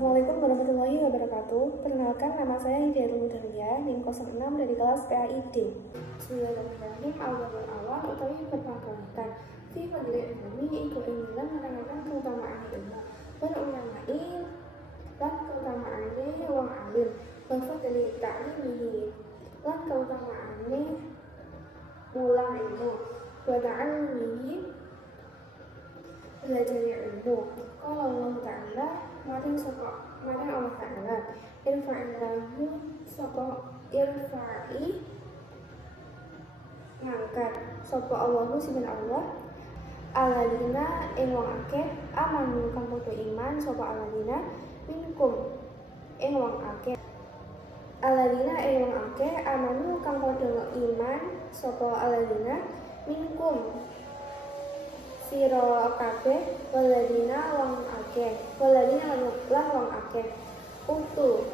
Assalamualaikum warahmatullahi wabarakatuh. Perkenalkan, nama saya Hidayatul Mudaria, NIM 06 dari kelas PAID. Bismillahirrahmanirrahim. Awal utawi berpangkalikan fi fadlil ilmi iku ilmilan menerangkan keutamaan ilmu wal ulama'i lan keutamaane wong alim wal fadli ta'limihi lan keutamaane mulang ilmu wa ta'allimihi belajar ilmu. Kalau Allah Ta'ala maring Allah Ta'ala irfa'illahu irfa'i ngangkat sapa Allahu sinten Allah aladina ing wong akeh amanu kang padha iman sapa aladina minkum ing wong akeh aladina ing wong akeh amanu kang padha iman sapa aladina minkum sira kabeh waladina wong akeh waladina lan wong akeh utu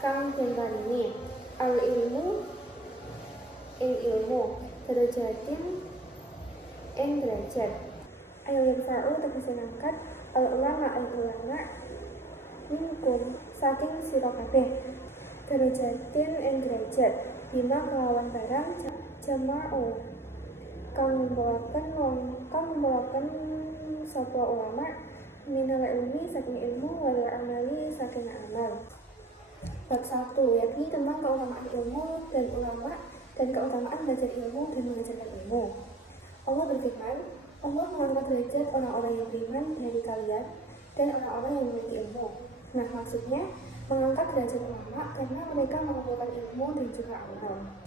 kang den paringi al ilmu ing ilmu derajatin ing derajat ayo yarfa'u tegese ngangkat al ulama minkum saking sira kabeh derajatin ing derajat bima kelawan barang jama'u kang membawakan sapa ulama minal ilmi saking ilmu wal amali saking amal. Bab 1 yakni tentang keutamaan ilmu dan ulama dan keutamaan belajar ilmu dan mengajarkan ilmu. Allah berfirman, Allah mengangkat derajat orang-orang yang beriman dari kalian dan orang-orang yang memiliki ilmu. Nah, maksudnya mengangkat derajat ulama karena mereka mengumpulkan ilmu dan juga amal.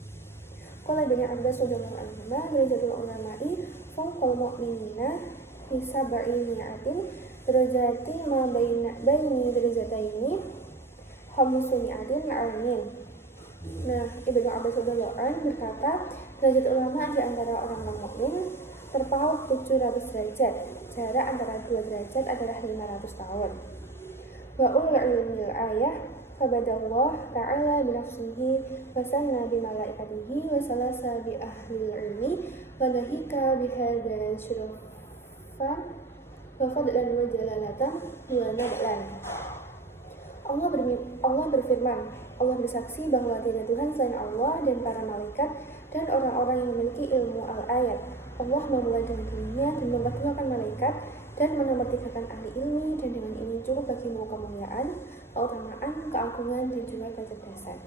Qala Ibnu Abbas radhiyallahu anhu derajatul ulama'i fawqal mu'minina fi sab'i mi'atin derajati ma baini derajataini khamsu mi'atin amin. Nah, Ibnu Abbas radhiyallahu anhu berkata, derajat ulama di antara orang mukmin terpaut 700 derajat. Jarak antara dua derajat adalah 500 tahun. Wa ulul ilmil ayah Fabadallah ta'ala binafsihi wa sanna bimalaikatihi wa salasa bi ahli ilmi wa nahika bihada syurufan wa fadlan wa jalalatan wa nablan. Allah berfirman, Allah bersaksi bahwa tiada Tuhan selain Allah dan para malaikat dan orang-orang yang memiliki ilmu al-ayat. Allah memulai dengan dirinya dan memperkenalkan malaikat dan menomortigakan ahli ilmi, dan dengan ini cukup bagimu kemuliaan, keutamaan, keagungan, dan juga kecerdasan.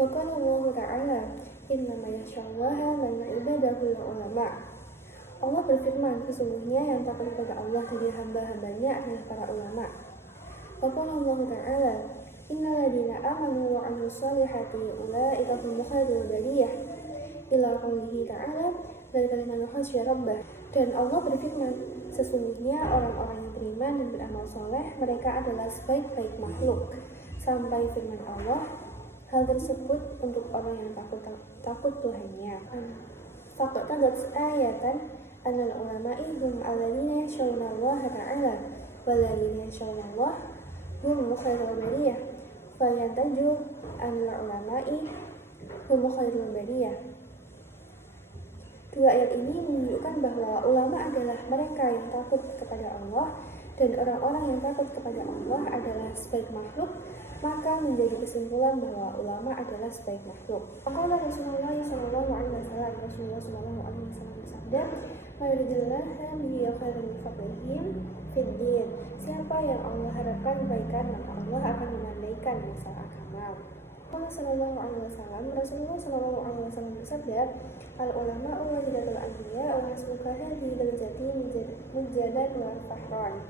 Wa qala Allah Ta'ala innama yakhshallaha min ibadihil ulama. Allah berfirman, sesungguhnya yang takut kepada Allah dari hamba-hambanya adalah para ulama. Wa qala Allah Ta'ala innal ladzina amanu wa 'amilus shalihati ulaika hum khairul bariyah ila qoulihi ta'ala dan Allah berfirman, sesungguhnya orang-orang yang beriman dan beramal soleh mereka adalah sebaik-baik makhluk, sampai firman Allah, hal tersebut untuk orang yang takut Tuhannya. Faqadat ayatan anal ulama'i hum alladhina yakhshawna Allah ta'ala walladhina yakhshawna Allah hum khairul bariyah fayantaju anal ulama'i hum khairul bariyah. Dua ayat ini menunjukkan bahwa ulama adalah mereka yang takut kepada Allah dan orang-orang yang takut kepada Allah adalah sebaik makhluk, maka menjadi kesimpulan bahwa ulama adalah sebaik makhluk. Maka Rasulullah SAW bersabda, "Mayuridillahu bihi khairan yufaqqihhum fid din." Siapa yang Allah harapkan kebaikan, maka Allah akan memandaikan masalah agama. Rasulullah SAW bersabda, al-ulama warisatul anbiya wa nasbuka hadhihi darajati mujaddad wa fahran.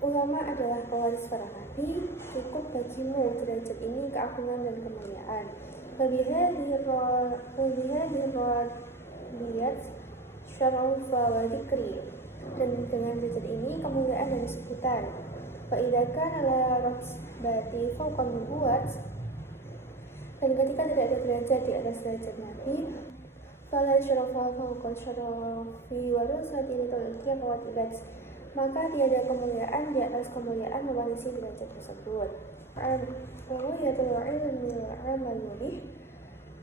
Ulama adalah pewaris para nabi, cukup bagimu derajat ini keagungan dan kemuliaan. Wabihadhi radiyat syarafa wa dzikri, dan dengan derajat ini kemuliaan dan sebutan. Fa'idha kana la rutbati fawqa nubuwat, dan ketika tidak ada derajat di atas derajat Nabi, fala syarafa fawqa syarafi warasatil qiyamah, maka tiada kemuliaan di atas kemuliaan mewarisi derajat tersebut. Wawiyatul ilmi wal amal bih,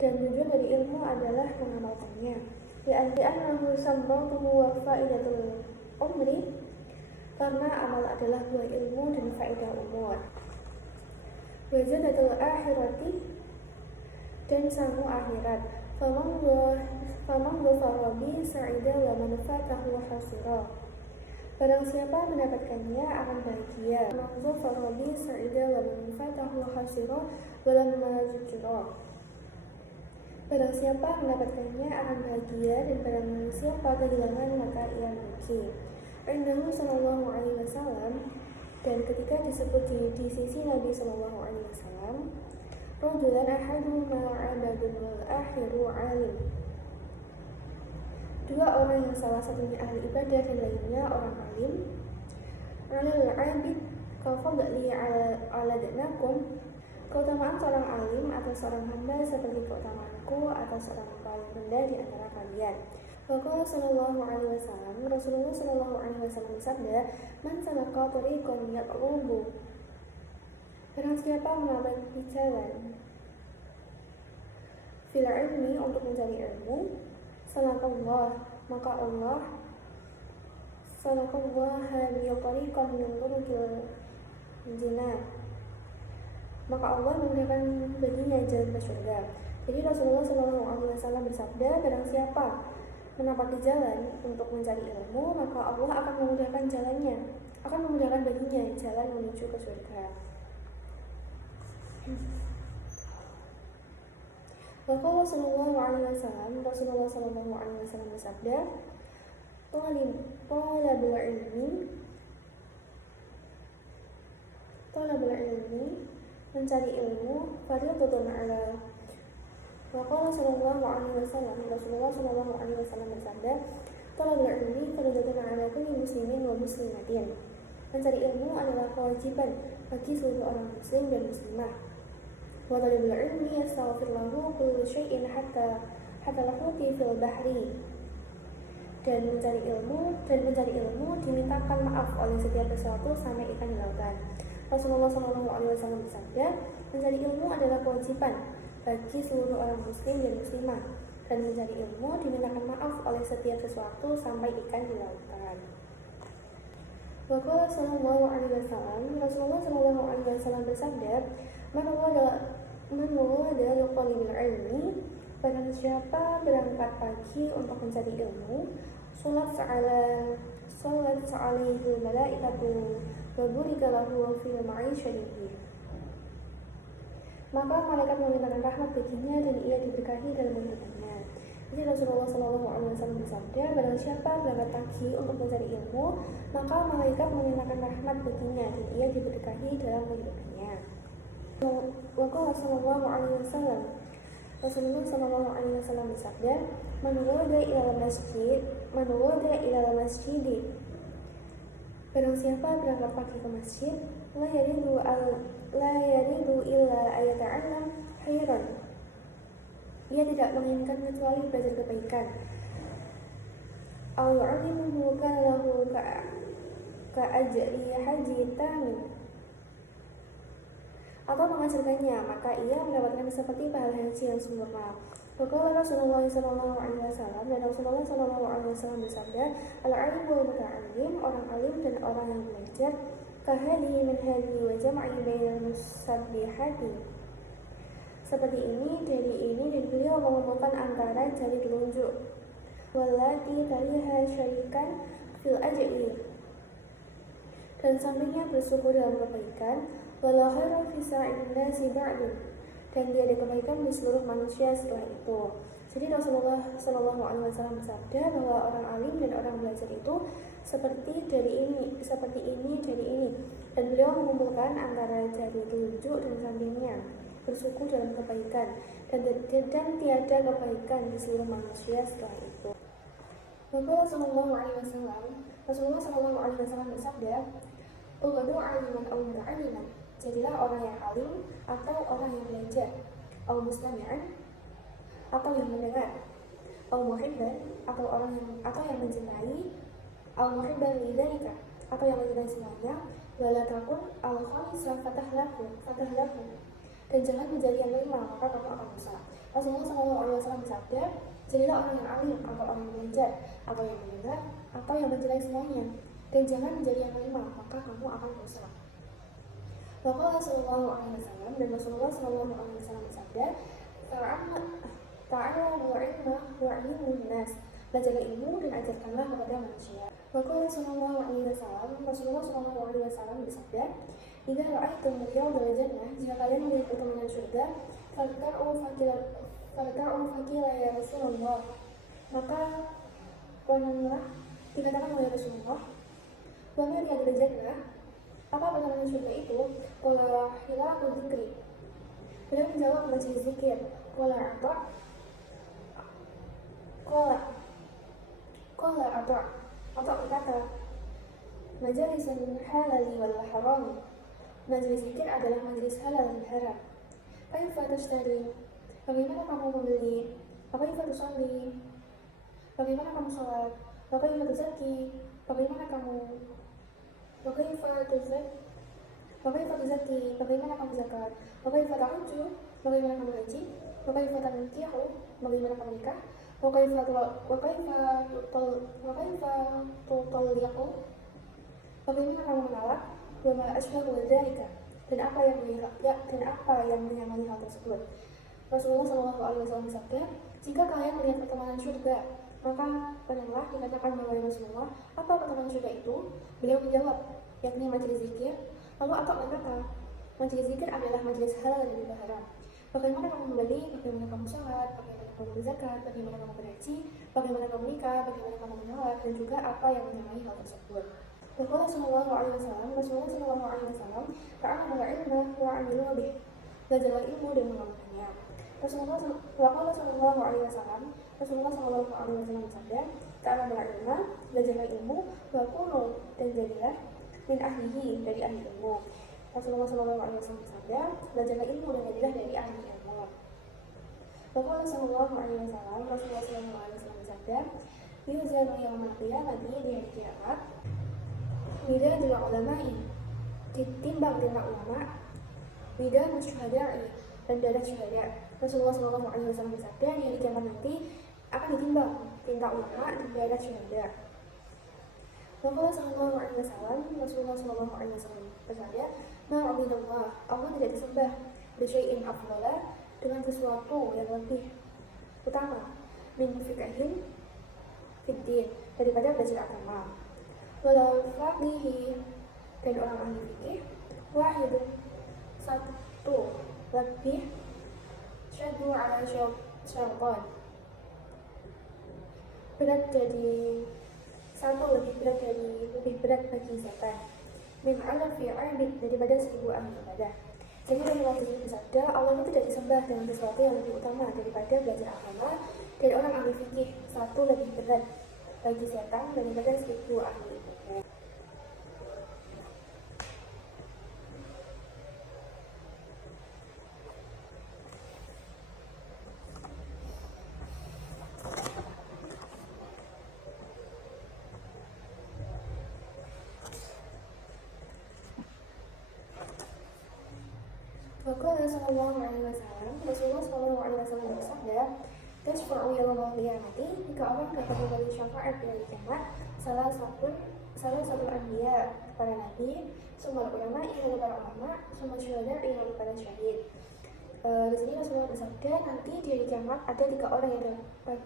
dan tujuan dari ilmu adalah mengamalkannya. li'annahu samratuhu wa faidatul umri, karena amal adalah buah ilmu dan faedah umur. Wa zadatul akhirati, dan sangu akhirat. Faman dhafara bi sa'ida wa man fatahu hasira. Barang siapa mendapatkannya akan bahagia. Faman dhafara bi sa'ida wa man fatahu hasira wa lam yajra. Barang siapa mendapatkannya akan bahagia, dan barang siapa kehilangan maka ia rugi. Innahu sallallahu alaihi wasallam, dan ketika disebut di sisi Nabi sallallahu alaihi wasallam, rajulan ahaduhuma 'abadun wal akhiru 'alim. Dua orang yang salah satunya ahli ibadah dan lainnya orang alim. 'Alal 'abid kafadli 'ala danakum. Keutamaan seorang alim atas seorang hamba seperti keutamaanku atas orang paling rendah di antara kalian. Waqala sallallahu alaihi wasallam, Rasulullah sallallahu alaihi wasallam bersabda, man salaka tariqan yaqlubu. Barang siapa menapaki jalan fil ilmi, untuk mencari ilmu, salakallah, maka Allah salakallah bi tariqan min turuqil jannah, maka Allah memudahkan baginya jalan ke surga. Jadi Rasulullah SAW bersabda, barang siapa menapaki jalan untuk mencari ilmu, maka Allah akan memudahkan jalannya, akan memudahkan baginya jalan menuju ke surga. Waqala sallallahu alaihi wasallam, Rasulullah sallallahu alaihi wasallam bersabda, talabul ilmi, mencari ilmu, fardhatun ala. Waqala sallallahu alaihi wasallam, Rasulullah sallallahu alaihi wasallam bersabda, talabul ilmi fardhatun ala kulli muslimin wa muslimatin. Mencari ilmu adalah kewajiban bagi seluruh orang muslim dan muslimah. Wa talabul ilmi yastaghfir lahu kullu syai'in hatta lahuti fil bahri. Dan mencari ilmu dimintakan maaf oleh setiap sesuatu sampai ikan di lautan. Rasulullah SAW bersabda, mencari ilmu adalah kewajiban bagi seluruh orang muslim dan muslimah, dan mencari ilmu dimintakan maaf oleh setiap sesuatu sampai ikan di lautan. Waqala sallallahu alaihi wasallam, Rasulullah SAW bersabda, man wada yuqalibul ilmi, barang siapa berangkat pagi untuk mencari ilmu, salat alaihi malaikatu wa burika lahu fil ma'isyatihi, maka malaikat memintakan rahmat baginya dan ia diberkahi dalam kehidupannya. Jadi Rasulullah SAW bersabda, barang siapa berangkat pagi untuk mencari ilmu, maka malaikat memintakan rahmat baginya dan ia diberkahi dalam kehidupannya. Waqala sallallahu alaihi wasallam, Rasulullah SAW bersabda, man ghada ila masjid, barang siapa berangkat pagi ke masjid, la yaridu illa ayata'allam khairan, ia tidak menginginkan kecuali belajar kebaikan. Aw yu'allimuhu kana lahu ka'ajri haji tamin, atau mengajarkannya, maka ia mendapatkan seperti pahala haji yang sempurna. Waqala Rasulullah SAW, dan Rasulullah SAW bersabda, al-alim wal muta'allim, orang alim dan orang yang belajar, kahadi min hadi wa jam'i bainal musabbihati, seperti ini dari ini, dan beliau mengumpulkan antara jari telunjuk, wallati taliha syarikan fil ajri, dan sampingnya bersyukur dalam kebaikan, wala khairu fi sa'in nasi ba'du, dan dia ada kebaikan di seluruh manusia setelah itu. Jadi Rasulullah SAW bersabda bahwa orang alim dan orang belajar itu seperti ini dari ini, dan beliau mengumpulkan antara jari telunjuk dan sampingnya, bersyukur dalam kebaikan, dan tiada kebaikan di seluruh manusia setelah itu. Maka Rasulullah SAW bersabda, "Ughadu 'aliman aw muta'alliman," jadilah orang yang alim atau orang yang belajar, aw mustami'an, atau yang mendengar, aw muhibban, atau yang mencintai, aw muhibban lidzalika, atau yang mencintai semuanya, wala takun aw khamisa fatahlahu, dan jangan menjadi yang kelima, maka kamu akan rusak. Rasulullah SAW bersabda, Jadilah orang yang alim atau orang yang belajar, atau yang mendengar, atau yang mencintai semuanya. Dan jangan menjadi yang kelima, maka kamu akan dosa. Waqala sallallahu alaihi wasallam, dan Rasulullah sallallahu alaihi wasallam bersabda, ta'alamu ilma wa'limun nas. Belajarlah ilmu dan ajarkanlah kepada manusia. Waqala sallallahu alaihi wasallam, Rasulullah sallallahu alaihi wasallam bersabda, "Idza ra'aitum riyadal jannah, jika kalian melihat pertemanan surga, farta'u fakila ya Rasulullah." Maka pananlah, dikatakan oleh Rasulullah, "Wa ma riyadal jannah?" Apa pertemanan surga itu? Qala hilaqu dzikri. Beliau menjawab, majelis zikir. Qala Ata berkata, majalisun halali wal harami. Majelis zikir adalah majelis halal dan haram. Kaifa tashtari? Bagaimana kamu membeli? Kaifa tusalli? Bagaimana kamu sholat? Kaifa tuzakki? Bagaimana kamu tuzakki? Bagaimana kamu zakat? Kaifa tahujju? Bagaimana kamu haji? Kaifa tankihu? Bagaimana kamu nikah? Kaifa tutalliqu? Bagaimana kamu menolak? Wa ma asbahu dzalika? Dan apa yang menyamai hal tersebut? Rasulullah SAW bersabda, jika kalian melihat pertemanan surga, maka penengah dikatakan oleh Rasulullah, apa pertemanan surga itu? Beliau menjawab, yakni majelis zikir. Lalu Ata berkata, majelis zikir adalah majelis halal dan juga haram. Bagaimana kamu membeli, bagaimana kamu sholat, bagaimana kamu berzakat, bagaimana kamu berhaji, bagaimana kamu nikah, bagaimana kamu menolak, dan juga apa yang menyamai hal tersebut. Rasulullah SAW, ta'alamu ilma wa'amilu bih. Belajarlah ilmu dan mengamalkannya. Rasulullah SAW bersabda, ta'alamu ilma, belajarlah ilmu, wa'kunu, dan jadilah min ahlihi, dari ahli ilmu. Rasulullah SAW bersabda, belajarlah ilmu dan jadilah dari ahli ilmu. Rasulullah SAW bersabda, yuzanu yawmal qiyamati, di hari kiamat, midadul ulama'i, ditimbang tindak ulama, midadul syuhada'i, dan darah syuhada. Rasulullah SAW bersabda, di hari kiamat nanti akan ditimbang tindak ulama dan darah syuhada. Rasulullah SAW bersabda, ma'abidullah, Allah tidak disembah bisyai'in afdala, dengan sesuatu yang lebih utama, min fiqhin fiddin, daripada belajar agama. Walau faqihi, dan orang ahli fikih, wahidun, satu lebih, syadu ala syaitan, berat jadi satu lebih berat bagi setan, min alafi abid, daripada 1000 ahli ibadah. Jadi dari hadis ini bersabda, Allah itu tidak disembah dengan sesuatu yang lebih utama daripada belajar agama, dan orang ahli fikih satu lebih berat bagi setan daripada 1000 ahli ibadah. Waqala sallallahu alaihi wasallam, Rasulullah sallallahu alaihi wasallam bersabda, tasfa'u yawmal qiyamati, jika orang dapat memberi syafaat di hari kiamat, salah satu anbiya, para nabi, summa ulama, lalu para ulama, summa syuhada, lalu para syahid. Di sini Rasulullah bersabda, nanti di hari kiamat ada 3 orang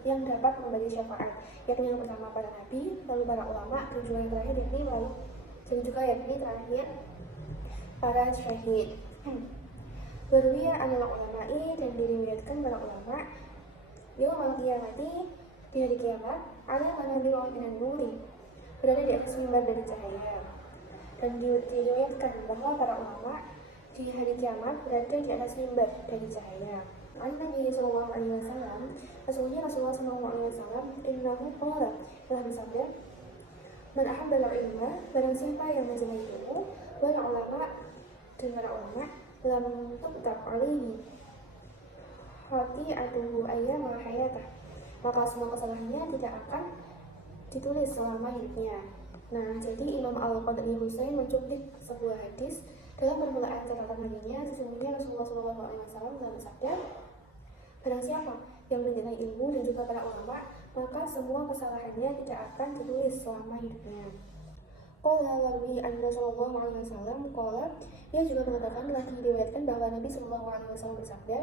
yang dapat memberi syafaat, yakni yang pertama para nabi, lalu para ulama, dan juga yang terakhir yakni para syahid. Berwiyah adalah ulama'i, dan diriwayatkan para ulama, yawmal qiyamati, di hari kiamat, ada manabi'u minan nuri, berada di atas mimbar dari cahaya. Dan diriwayatkan bahwa para ulama di hari kiamat berada di atas mimbar dari cahaya. Nabi sallallahu alaihi wasallam, Rasulullah sallallahu alaihi wasallam, innahu qala, telah bersabda, man ahabbal ilma, barang siapa yang mencintai ilmu, wal ulama, dan para ulama, lam tuktab alaihi khati'atuhu ayyama hayatah, maka semua kesalahannya tidak akan ditulis selama hidupnya. Nah, jadi Imam Al-Qadri Husain mencuplik sebuah hadis dalam permulaan catatan baginya. Sesungguhnya Rasulullah SAW telah bersabda, barang siapa yang mencintai ilmu dan juga para ulama, maka semua kesalahannya tidak akan ditulis selama hidupnya. Qala warwi anna sallallahu alaihi wasallam qala, ia juga mengatakan telah diriwayatkan bahwa Nabi sallallahu alaihi wasallam bersabda,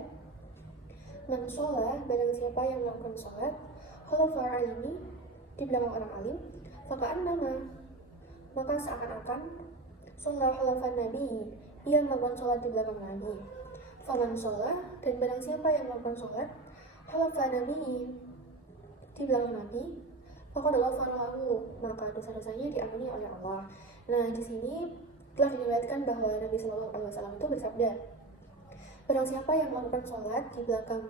man sholat, barang siapa yang melakukan sholat khalafa alimi, di belakang orang alim, faka'annama, maka seakan-akan sholat khalafa nabi, ia melakukan sholat di belakang Nabi. Faman sholat, dan barang siapa yang melakukan sholat khalafa nabi, di belakang Nabi, faqad ghafara lahu, maka dosa-dosanya diampuni oleh Allah. Nah, di sini telah diriwayatkan bahwa Nabi Shallallahu Alaihi Wasallam itu bersabda, barang siapa yang melakukan sholat di belakang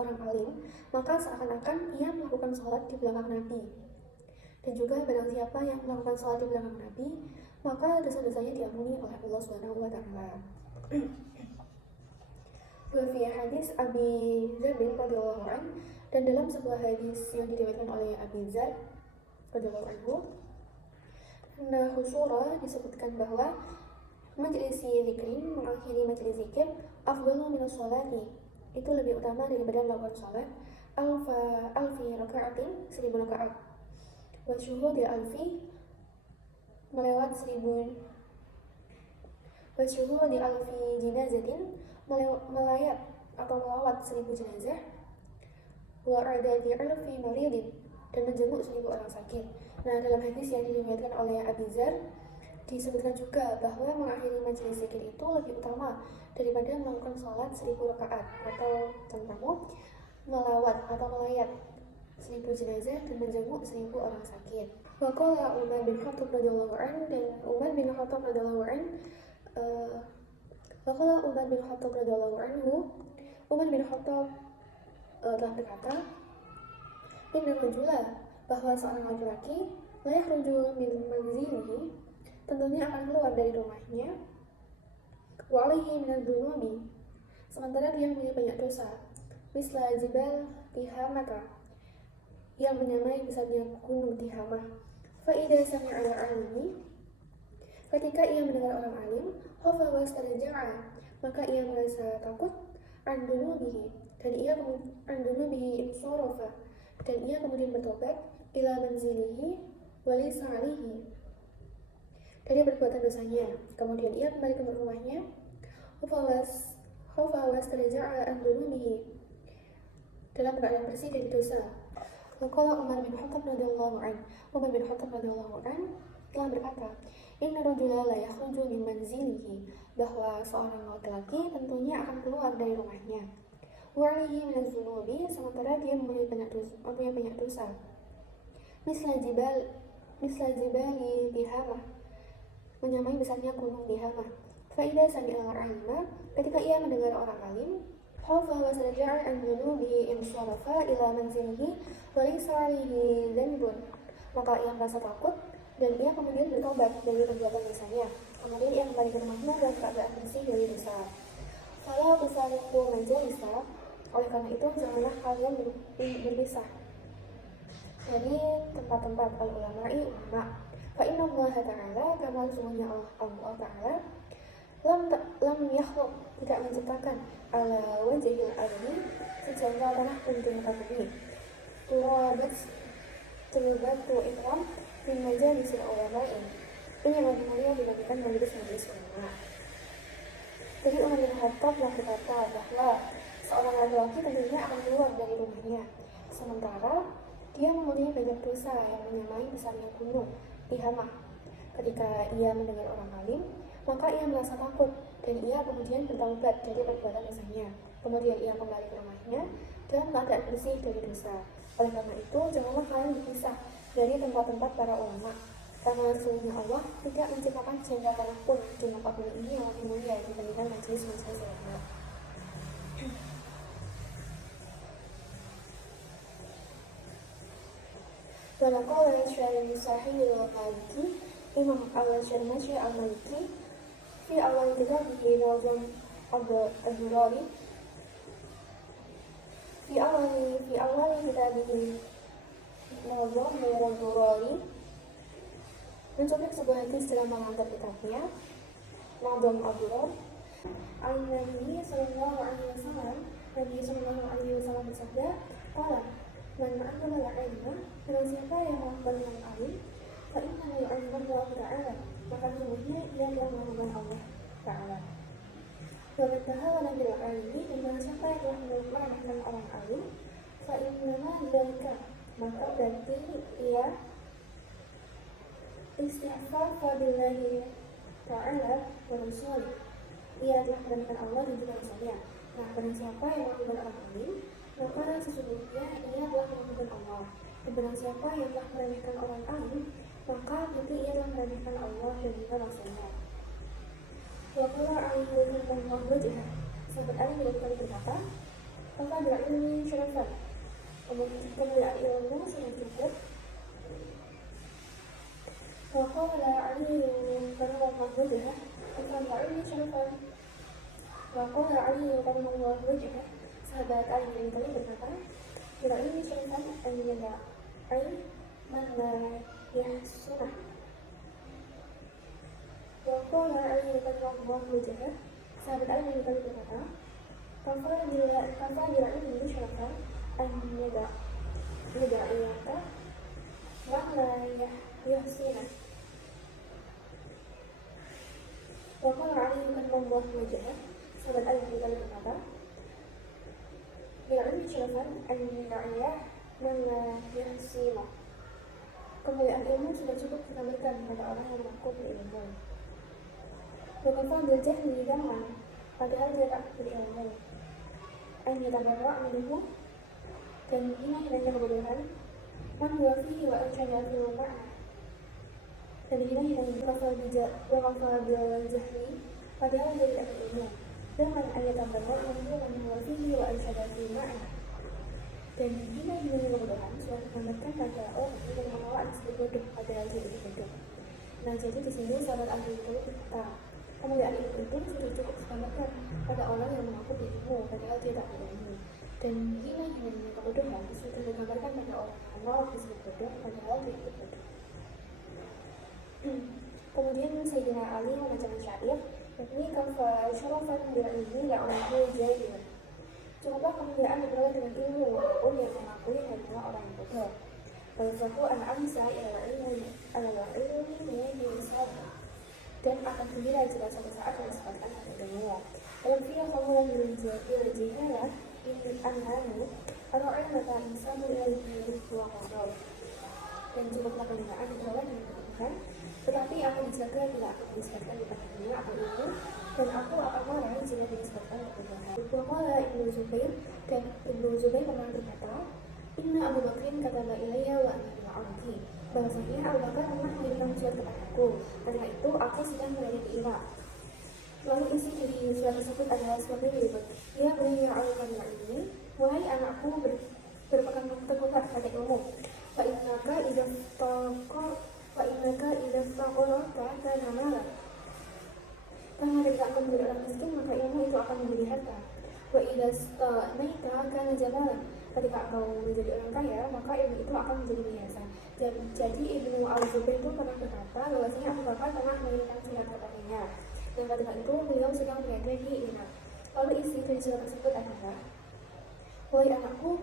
orang alim, maka seakan-akan ia melakukan sholat di belakang Nabi. Dan juga barang siapa yang melakukan sholat di belakang Nabi, maka dosa-dosanya diampuni oleh Allah Subhanahu wa Ta'ala. Wa hadis Abi Dzar radhiyallahu anhu, dan dalam sebuah hadis yang diriwayatkan oleh Abi Dzar radhiyallahu anhu, nah khusyura disebutkan bahwa majlis zikrin, mengakhiri majlis zikir, afdalu minas sholati, itu lebih utama daripada melakukan sholat alfi raka'atin, 1000 rakaat, wa syuhudi alfi, melewat 1000, wa syuhudi alfi jinazatin, melayat atau melawat 1000 jenazah, wa adadi alfi maridin, dan menjenguk 1000 orang sakit. Nah, dalam hadis yang diriwayatkan oleh Abi Dzar disebutkan juga bahwa mengakhiri majelis zikir itu lebih utama daripada melakukan sholat 1000 rakaat, atau contohnya melawat atau melayat 1000 jenazah dan menjenguk 1000 orang sakit. Waqala Umar bin Khattab radhiyallahu anhu, dan Umar bin Khattab radhiyallahu anhu Waqala Umar bin Khattab radhiyallahu anhu, Umar bin Khattab telah berkata, inna rajula, bahwa seorang laki-laki la yakhruju min manzilihi, tentunya akan keluar dari rumahnya, wa alaihi minadz dzunubi, sementara dia mempunyai banyak dosa, misla jibal tihamata, yang menyamai besarnya gunung Tihamah. Fa idza sami'a al-alimi, ketika ia mendengar orang alim, khafa wastarja'a, maka ia merasa takut, an dunubihi, dan ia insarafa, dan ia kemudian bertobat, ila manzilihi walaysa alaihi, dari perbuatan dosanya, kemudian ia kembali ke rumahnya, khafa wastarja'a an dunubihi, dalam keadaan bersih dari dosa. Waqala Umar bin Khattab radhiyallahu anhu, Umar bin Khattab radhiyallahu anhu telah berkata, inna rajula la yakhruju min manzilihi, bahwa seorang laki-laki tentunya akan keluar dari rumahnya, wa alaihi minadz dzunubi, sementara dia mempunyai banyak dosa, misla jibali Tihamah, menyamai besarnya gunung Tihamah. Fa idza sami'a al-'alima, ketika ia mendengar orang alim, khafa wastarja'a an dzunubihi insarafa ila manzilihi wa laysa 'alaihi dhanbun, maka ia merasa takut dan ia kemudian bertobat dari perbuatan dosanya, kemudian ia kembali ke rumahnya dalam keadaan bersih dari dosa. Fala tusariqu majalisa, oleh karena itu janganlah kalian berpisah dari tempat-tempat al-ulama'i, ulama. Fa inna Allah Ta'ala, karena sesungguhnya Allah Ta'ala lam yakhluq, tidak menciptakan, ala wajhil ardi, sejauh tanah pun di muka bumi, turbatu ikram di majalis ulama'i, ini yang lebih mulia dibandingkan majelis ulama. Jadi Umar bin Khattab telah berkata bahwa seorang laki-laki tentunya akan keluar dari rumahnya, sementara dia mempunyai banyak dosa yang menyamai besarnya gunung Tihamah. Ketika ia mendengar orang alim, maka ia merasa takut dan ia kemudian bertaubat dari perbuatan dosanya. Kemudian ia kembali ke rumahnya dalam keadaan bersih dari dosa. Oleh karena itu, janganlah kalian berpisah dari tempat-tempat para ulama, karena sesungguhnya Allah tidak menciptakan sehingga manapun di muka bumi ini yang lebih mulia dibandingkan majelis-majelis ulama. Walaqala Syarih Sahih al-Maliki, Imam al-Syarmashi al-Maliki, fi awal kitabih Nazm ad-Durari, fi awal kitabih Nazm ad-Durari, mencopek sebuah hadis dalam mengantar kitabnya Nazm ad-Durari, Nabi sallallahu alaihi wasallam, Nabi sallallahu alaihi wasallam bersabda, Qala man ma'amala ilma, barang siapa yang melakukan yang alim, fa inna ma yu'allimu Allah Ta'ala, maka sesungguhnya ia telah melakukan Allah Ta'ala. Wa man tahawala bil alimi, dan barang siapa yang telah meremehkan orang alim, fa inna ma dzalika, maka berarti ia istighfar billahi ta'ala wa rasulih, ia telah meremehkan Allah dan juga Rasulnya. Nah, barang siapa yang melakukan orang alim, maka sesungguhnya ia telah melakukan Allah. Dan barang siapa yang telah meremehkan orang alim, maka berarti ia telah meremehkan Allah dan juga Rasulnya. Wa qala alaihi wa sahabat Ali bila kali berkata, maka berilmu syarafat, kemuliaan ilmu sangat cukup. Wa qala alaihi wa maka berilmu syarafat. Wa qala alaihi wa sahabat Ali bin Khalid berkata, bila ini syarifan an yada'i man la yahsunah. Wa qala Ali bin Khalid, sahabat Ali bin Khalid berkata, kafa bila ini syarifan an yada'iyaka man la yahsunah. Wa qala Ali bin Khalid, sahabat Ali bin Khalid berkata, bila ini syarafan an-na'iyah man la yahsina. Kemuliaan ilmu sudah cukup kita berikan kepada orang yang mengaku berilmu. Berkata berjahli zaman, padahal dia tak berilmu. An yatabarra' minhu, dan menghina hilangnya kebodohan. Man huwa fihi wa anshada fihi ma'na, dan menghina hilangnya wakafal berjahli, padahal dia tidak berilmu. Dengan ayat tambahan menunjukkan bahwa fihi wa anshada fi ma'na, dan hina kebodohan sudah ditambahkan pada orang yang menolak disebut bodoh padahal dia itu bodoh. Nah, jadi di sini sahabat ahli itu berkata, kemuliaan itu sudah cukup ditambahkan pada orang yang mengaku berilmu padahal dia tak berilmu, dan hina kebodohan sudah digambarkan pada orang yang menolak disebut bodoh padahal dia itu bodoh. Kemudian Sayyidina Ali membacakan syair, yakni kafa syarafan bil ilmi la'anhu jahil. Cukuplah kemuliaan diperoleh dengan ilmu walaupun yang mengakui hanyalah orang yang bodoh. Balfaku an-amsa ilmi bilisab, dan akan gembira jika suatu saat disebutkan pada ilmu. Dalam fi'il qawlan bil jihalah in annahu ar-ilmata insanu ilmi wa qadar. Dan cukuplah kemuliaan diperoleh dengan kebodohan, tetapi aku dijaga bila aku disebutkan kepada dunia atau ilmu, dan aku akan marah jika disebutkan kebodohan. Waqala Ibnu Zubair, dan Ibnu Zubair pernah berkata, Inna Abu Bakrin kataba ilayya wa ana bil ardi, bahwasanya Abu Bakar pernah mengirimkan surat kepadaku, karena itu aku sedang berada di Irak. Lalu isi dari surat tersebut adalah seperti berikut. Ya bunayya a'lamna ini, wahai anakku, berpegang teguhlah pada ilmu. Fa innaka idza taqarrarta kana malan. Karena ketika engkau menjadi orang miskin, maka ilmu itu akan menjadi harta. Wa idza stanaita kana jamalan. Ketika engkau menjadi orang kaya, maka ilmu itu akan menjadi perhiasan. Jadi Ibnu Al-Zubair itu pernah berkata bahwasanya Abu Bakar pernah mengirimkan surat kepadanya, dan ketika itu beliau sedang berada di Irak. Lalu isi dari surat tersebut adalah, wahai anakku,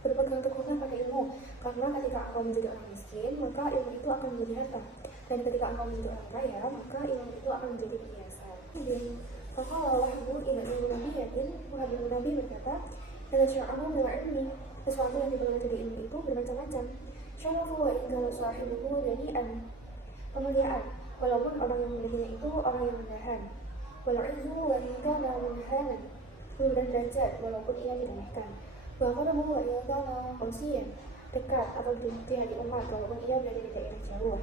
berpegang teguhlah pada ilmu, karena ketika engkau menjadi orang miskin, maka ilmu itu akan menjadi harta, dan ketika engkau menjadi orang kaya, maka ilmu itu akan menjadi perhiasan. Dan kalau wahyu ila ilmu nabiyatin, wahyu nabi berkata, dan syara'ahu bila ilmi, sesuatu yang diperoleh dari ilmu itu bermacam-macam. Syarafu wa ingkala sahibuhu jadi'an, kemuliaan, walaupun orang yang memilikinya itu orang yang menahan. Wal'izzu wa ingkala munhanan, dan derajat, walaupun ia diremehkan. Bahkan bahwa ia adalah konsian, dekat atau dia di umat, walaupun ia berada di daerah jauh.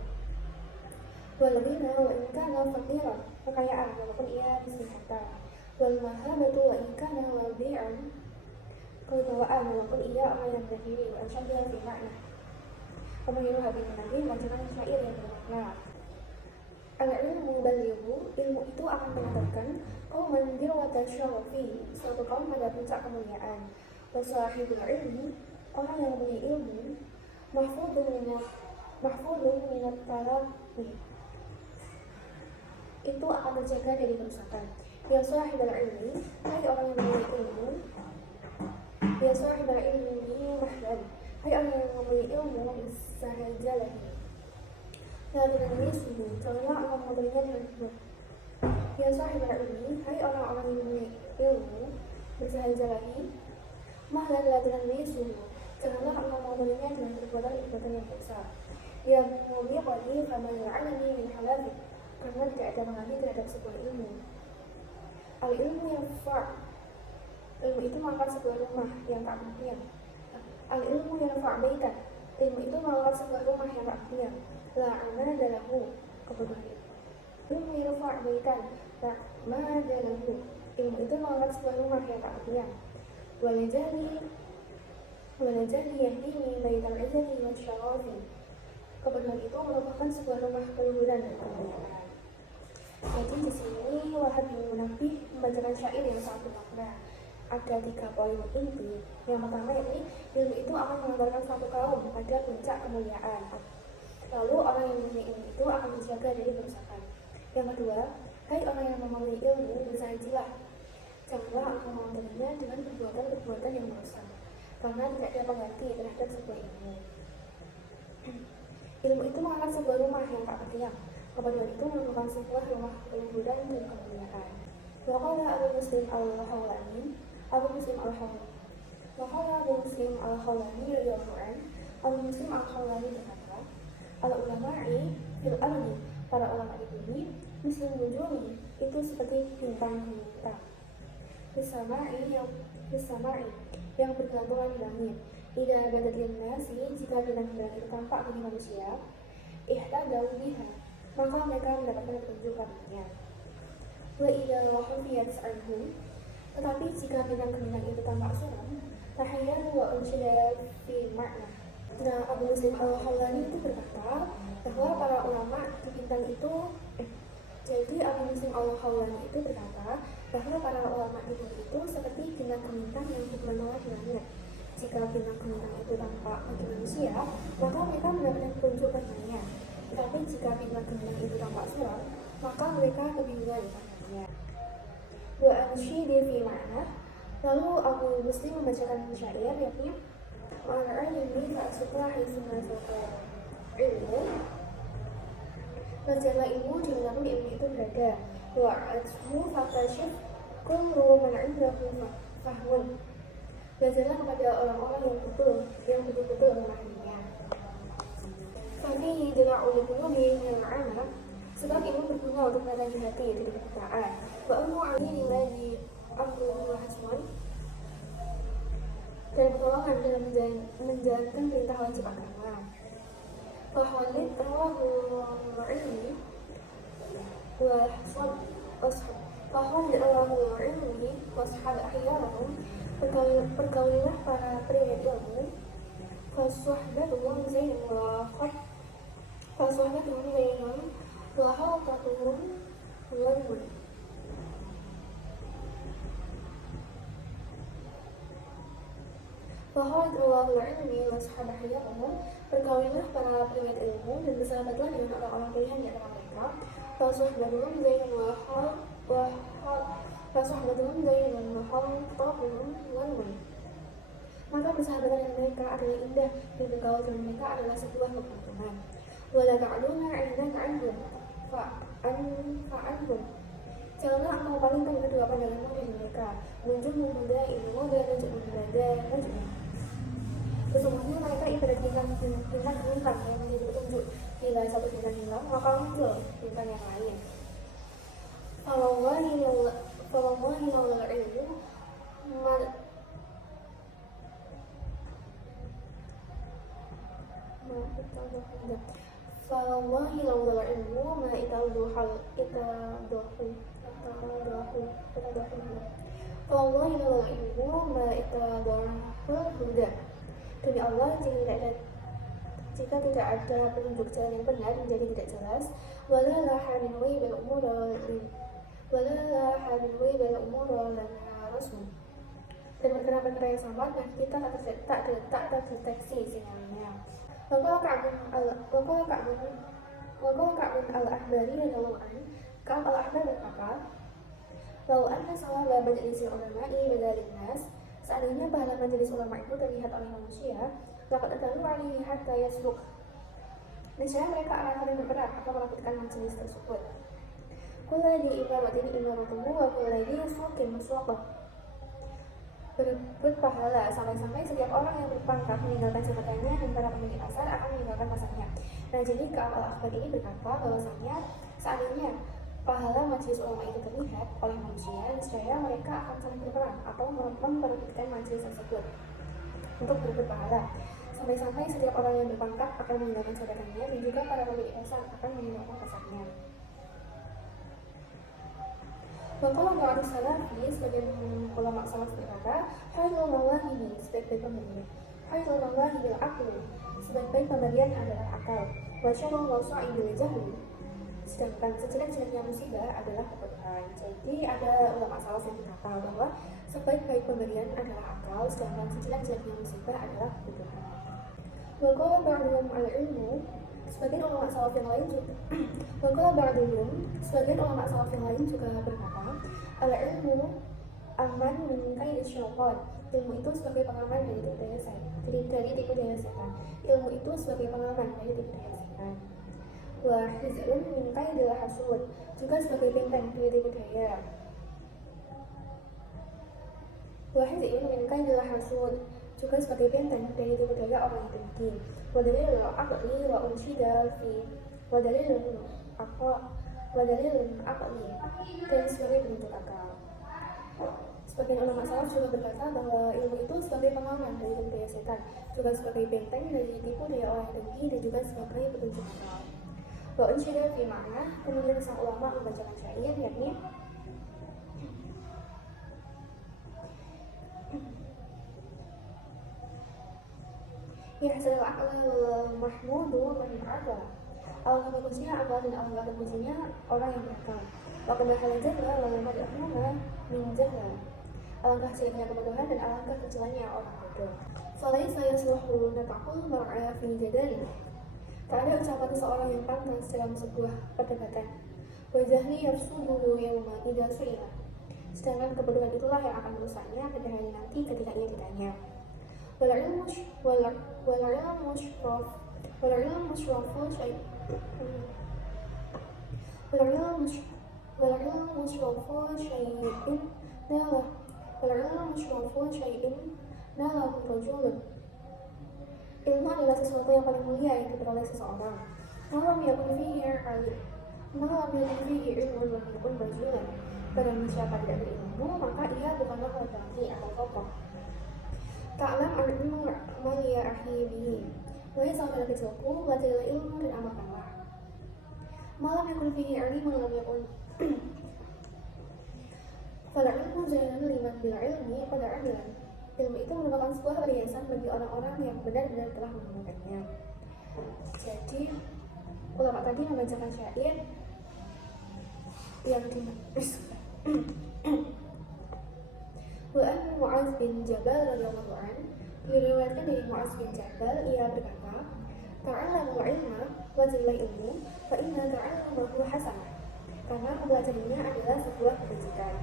Walghina wa ingkana faqiran, kekayaan, walaupun ia miskin harta. Walmahabatu wa ingkana wadi'an, kewibawaan, walaupun ia orang yang berdiri. Wa ansyadha fi makna, kemudian hadis Nabi membacakan syair yang bermakna. Al-ilmu balighu, ilmu itu akan mengantarkan qauman dirwata syarafi, suatu kaum pada puncak kemuliaan. Wa sahibul ilmi, orang yang mempunyai ilmu, mahfudun minat talaqi, itu akan terjaga dari kerusakan. Ya sahibul ilmi, hai orang yang mempunyai ilmu, Ya sahibal ilmi mahlan, hai orang yang memiliki ilmu, bersahajalah. La tunannisuhu, janganlah engkau mengotorinya dengan hibah. Ya sahibal ilmi, hai orang-orang yang memiliki ilmu, bersahajalah. Mahlan la tunannisuhu, janganlah engkau mengotorinya dengan perbuatan-perbuatan yang dosa. Ya mubiqani faman la'anani min halafi, karena tidak ada mengambil terhadap sebuah ilmu. Al-ilmu yanfa', ilmu itu mengangkat sebuah rumah yang tak berhentian. Al-ilmu yanfa' baitan, ilmu itu mengangkat sebuah rumah yang tak berhentian. La amadalahu, kebodohan. Ilmu yanfa' baitan, la amadalahu, ilmu itu mengangkat sebuah rumah yang tak berhentian. Walajali yahdini baital izali wa syarafi, kebodohan itu merupakan sebuah rumah keluhuran dan kemuliaan. Jadi di sini Wahabi Munabih membacakan syair yang sangat bermakna. Ada 3 poin inti. Yang pertama ini, ilmu itu akan mengantarkan satu kaum pada puncak kemuliaan. Lalu orang yang memiliki ilmu itu akan dijaga dari kerusakan. Yang kedua, hai orang yang memiliki ilmu, bersahajalah. Janganlah engkau mengotorinya dengan perbuatan-perbuatan yang merusak, karena tidak ada pengganti terhadap sebuah ilmu. Ilmu itu mengangkat sebuah rumah yang tak bertiang. Kebodohan itu merupakan sebuah rumah keluhuran dan kemuliaan. Waqala Abu Muslim al-Khawlani radhiyallahu anhu, Abu Muslim al-Khawlani berkata, al-ulama'i fil ardi, para ulama di bumi, misal nujumi, itu seperti bintang-bintang. Bisama'i yang bergelantungan di langit. Idza badat lin-nasi, jika bintang-bintang itu tampak bagi manusia, ihtadaw biha, maka mereka mendapatkan petunjuk karenanya. Wa idza khufiyat anhum, tetapi jika bintang-bintang itu tampak suram, tahayyan wa unshida fi makna. Nah, Abu Muslim al-Khawlani itu berkata bahwa para ulama di bintang itu jadi Abu Muslim al-Khawlani itu berkata bahwa para ulama di bumi itu seperti bintang-bintang yang bergelantungan di langit. Jika bintang-bintang itu tampak bagi manusia, maka mereka mendapatkan petunjuk karenanya. Tetapi jika bintang-bintang itu tampak suram, maka mereka kebingungan karenanya. Wa anshidi fi ma'na, lalu Abu Muslim membacakan syair yakni ma'al-ilmi fa'asuklahi sunnasaka ilmu, majalah ilmu dimanapun ilmu itu berada. Wa'atmu fakashif kullu man 'indahu fahmun, belajarlah kepada orang-orang yang betul-betul memahaminya. Fafihi dila'ul qulubi minal 'amal, sebab ilmu berguna untuk menerangi hati dari kebutaan. Wa amru 'alimi amruhu hasmun, dan pertolongan dalam menjalankan perintah wajib agama. Fahalid Allahul ilmi wa washab ahyarahum, pergaulilah para pria ilmu. Fasuhbatuhum zainun wa khalqatuhum ghanmun. Allahul ilmi wa washab ahyarahum, pergaulilah para pria ilmu dan bersahabatlah dengan orang-orang pilihan di antara mereka. Fasuhbatuhum zainun wa khalqatuhum ghanmun, maka persahabatan dengan mereka adalah indah dan bergaul dengan mereka adalah sebuah keberuntungan. Wala ta'duna 'indaka 'anhum fa'anhum, janganlah engkau palingkan kedua pandanganmu dari mereka. Menunjuk memuda ilmu dan menunjuk memuda najmi, sesungguhnya mereka ibarat bintang yang menjadi petunjuk. Bila satu bintang hilang, maka muncul bintang yang lain. Fawallahi laulal ilmu Fawallahi laulal ilmu ma itadahu. Fawallahi laulal ilmu ma itadahu huda. Demi Allah, jika tidak ada petunjuk jalan yang benar menjadi tidak jelas. Wala laha min ghaibil umur lana rasul, dan perkara-perkara yang samar dan kita tak terdeteksi sinyalnya. Waqala Ka'bun al-Ahbari radhiyallahu anhu, Ka'ab al-Ahbar berkata, "Lau anna sawaba majlisil ulama'i badalin nas", Seandainya pahala majelis ulama itu terlihat oleh manusia, laqad atalu alaihi hatta yasluq. Niscaya mereka akan saling bergerak atau melakukan majelis tersebut. Kulli imamatin imamatuhu wa kulli yasluqin masluqah. Berebut pahala sampai-sampai setiap orang yang berpangkat meninggalkan jabatannya dan para pemilik pasar akan meninggalkan pasarnya. Nah, jadi Ka'ab al-Ahbar ini berkata bahwasanya seandainya pahala majelis ulama itu terlihat oleh manusia, niscaya mereka akan saling berperang atau memperebutkan majelis tersebut untuk berebut pahala. Sampai-sampai setiap orang yang berpangkat akan meninggalkan jabatannya dan juga para pemilik pasar akan meninggalkan pasarnya. Kalau ba'du salafi, sebagian ulama salaf berkata, hayrul mawahibi, sebaik-baik pemberian. Hayrul mawahibil aqli, sebaik-baik pemberian adalah akal. Wa syarrul wasa'idil jahli, sedangkan sejelek-jeleknya musibah adalah kebodohan. Jadi ada ulama salaf yang berkata bahwa sebaik-baik pemberian adalah akal, sedangkan sejelek-jeleknya musibah adalah kebodohan. Wa qala ba'duhum al-ilmu, sebagian ulama salaf yang lain juga berkata, al-ilmu aman min kaidi syaitan. Ilmu itu sebagai pengaman dari tipu daya setan. Ilmu itu sebagai pengaman dari tipu daya setan. Wa hiz'un min kaidil hasud, juga sebagai benteng dari tipu daya. Wa hiz'un min kaidil hasud, juga sebagai benteng dari tipu daya orang yang dengki. Wadalil aqli wa unshida fi wadalil aqli, dan sebagai bentuk akal. Sebagian ulama salaf juga berkata bahwa ilmu itu sebagai pengaman dari tipu daya setan, juga sebagai benteng dari tipu daya orang yang dengki, dan juga sebagai petunjuk akal. Wa unshida fi makna, kemudian sang ulama membacakan syair, yakni Yahzal aqlal mahmudu man a'la. Alangkah bagusnya akal dan alangkah bagusnya orang yang berakal. Wa qadahal jahla wa madahuma min jahla. Alangkah sulitnya kebodohan dan alangkah kecilanya orang bodoh. Falaysa yasluhu nataqul mar'a fi jadali. Tak ada ucapan seseorang yang pantas dalam sebuah perdebatan. Wa jahli yafsuduhu yawma idza su'ila. Sedangkan kebodohan itulah yang akan merusaknya pada hari nanti ketika ia ditanya. Wal ilmu syai'in nalahu rajulun. Ilmu adalah sesuatu yang paling mulia yang diperoleh seseorang. Malam yakun fihi ilmun lam yakun rajulan. Barang siapa tidak berilmu, maka ia bukanlah laki-laki atau tokoh. Ta'lam al-ilmu maliya ahi bihi. Wahai saudara kecilku, belajarlah ilmu dan amalkanlah. Malam yakun fihi ilmun lam yakun fala ilmu zainun liman bila ilmi pada amilan. Ilmu itu merupakan sebuah perhiasan bagi orang-orang yang benar-benar telah menggunakannya. Jadi ulama tadi membacakan syair yang Wa an Mu'az bin Jabal radhiyallahu anhu, diriwayatkan dari Mu'az bin Jabal, ia berkata, ta'allamu ilma wa zillah ilmu fa inna ta'allamu hasanah. Karena mempelajarinya adalah sebuah kebajikan.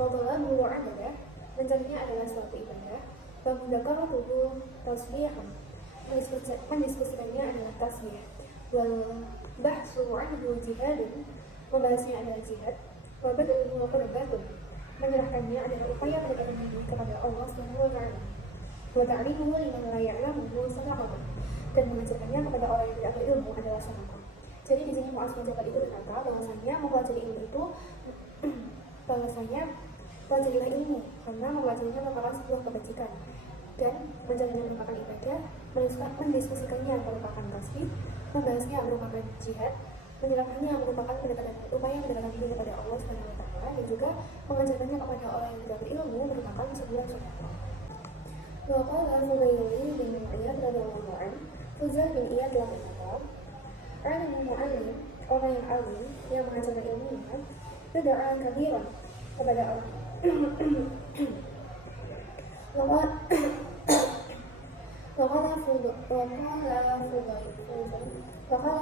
Wa talabu ibadah, mencarinya adalah suatu ibadah. Wa mudakaratuhu tasbihan, mendiskusikannya adalah tasbih. Wal bahsu anhu jihadun, membahasnya adalah jihad. Wa bad'uhu qurbatun, menyerahkannya adalah upaya mendekatkan diri kepada Allah Subhanahu wa ta'ala. Wa ta'limuhu liman la ya'lamuhu sadaqah, dan mengajarkannya kepada orang yang tidak berilmu adalah sedekah. Jadi di sini Mu'az bin Jabal itu berkata bahwasanya mempelajari ilmu itu pelajarilah ilmu karena mempelajarinya merupakan sebuah kebajikan, dan mencarinya merupakan ibadah, mendiskusikannya merupakan tasbih, membahasnya merupakan jihad, menyerahkannya merupakan upaya mendekatkan diri kepada Allah Subhanahu wa ta'ala, dan juga mengajarkannya kepada orang yang tidak berilmu merupakan sebuah sedekah. Wa qala Fudail bin Iyad radhiyallahu anhu, Fudail bin Iyad telah berkata, alimul mu'allim, orang yang alim yang mengajarkan ilmunya, yud'a kabiran, kepada orang Waqala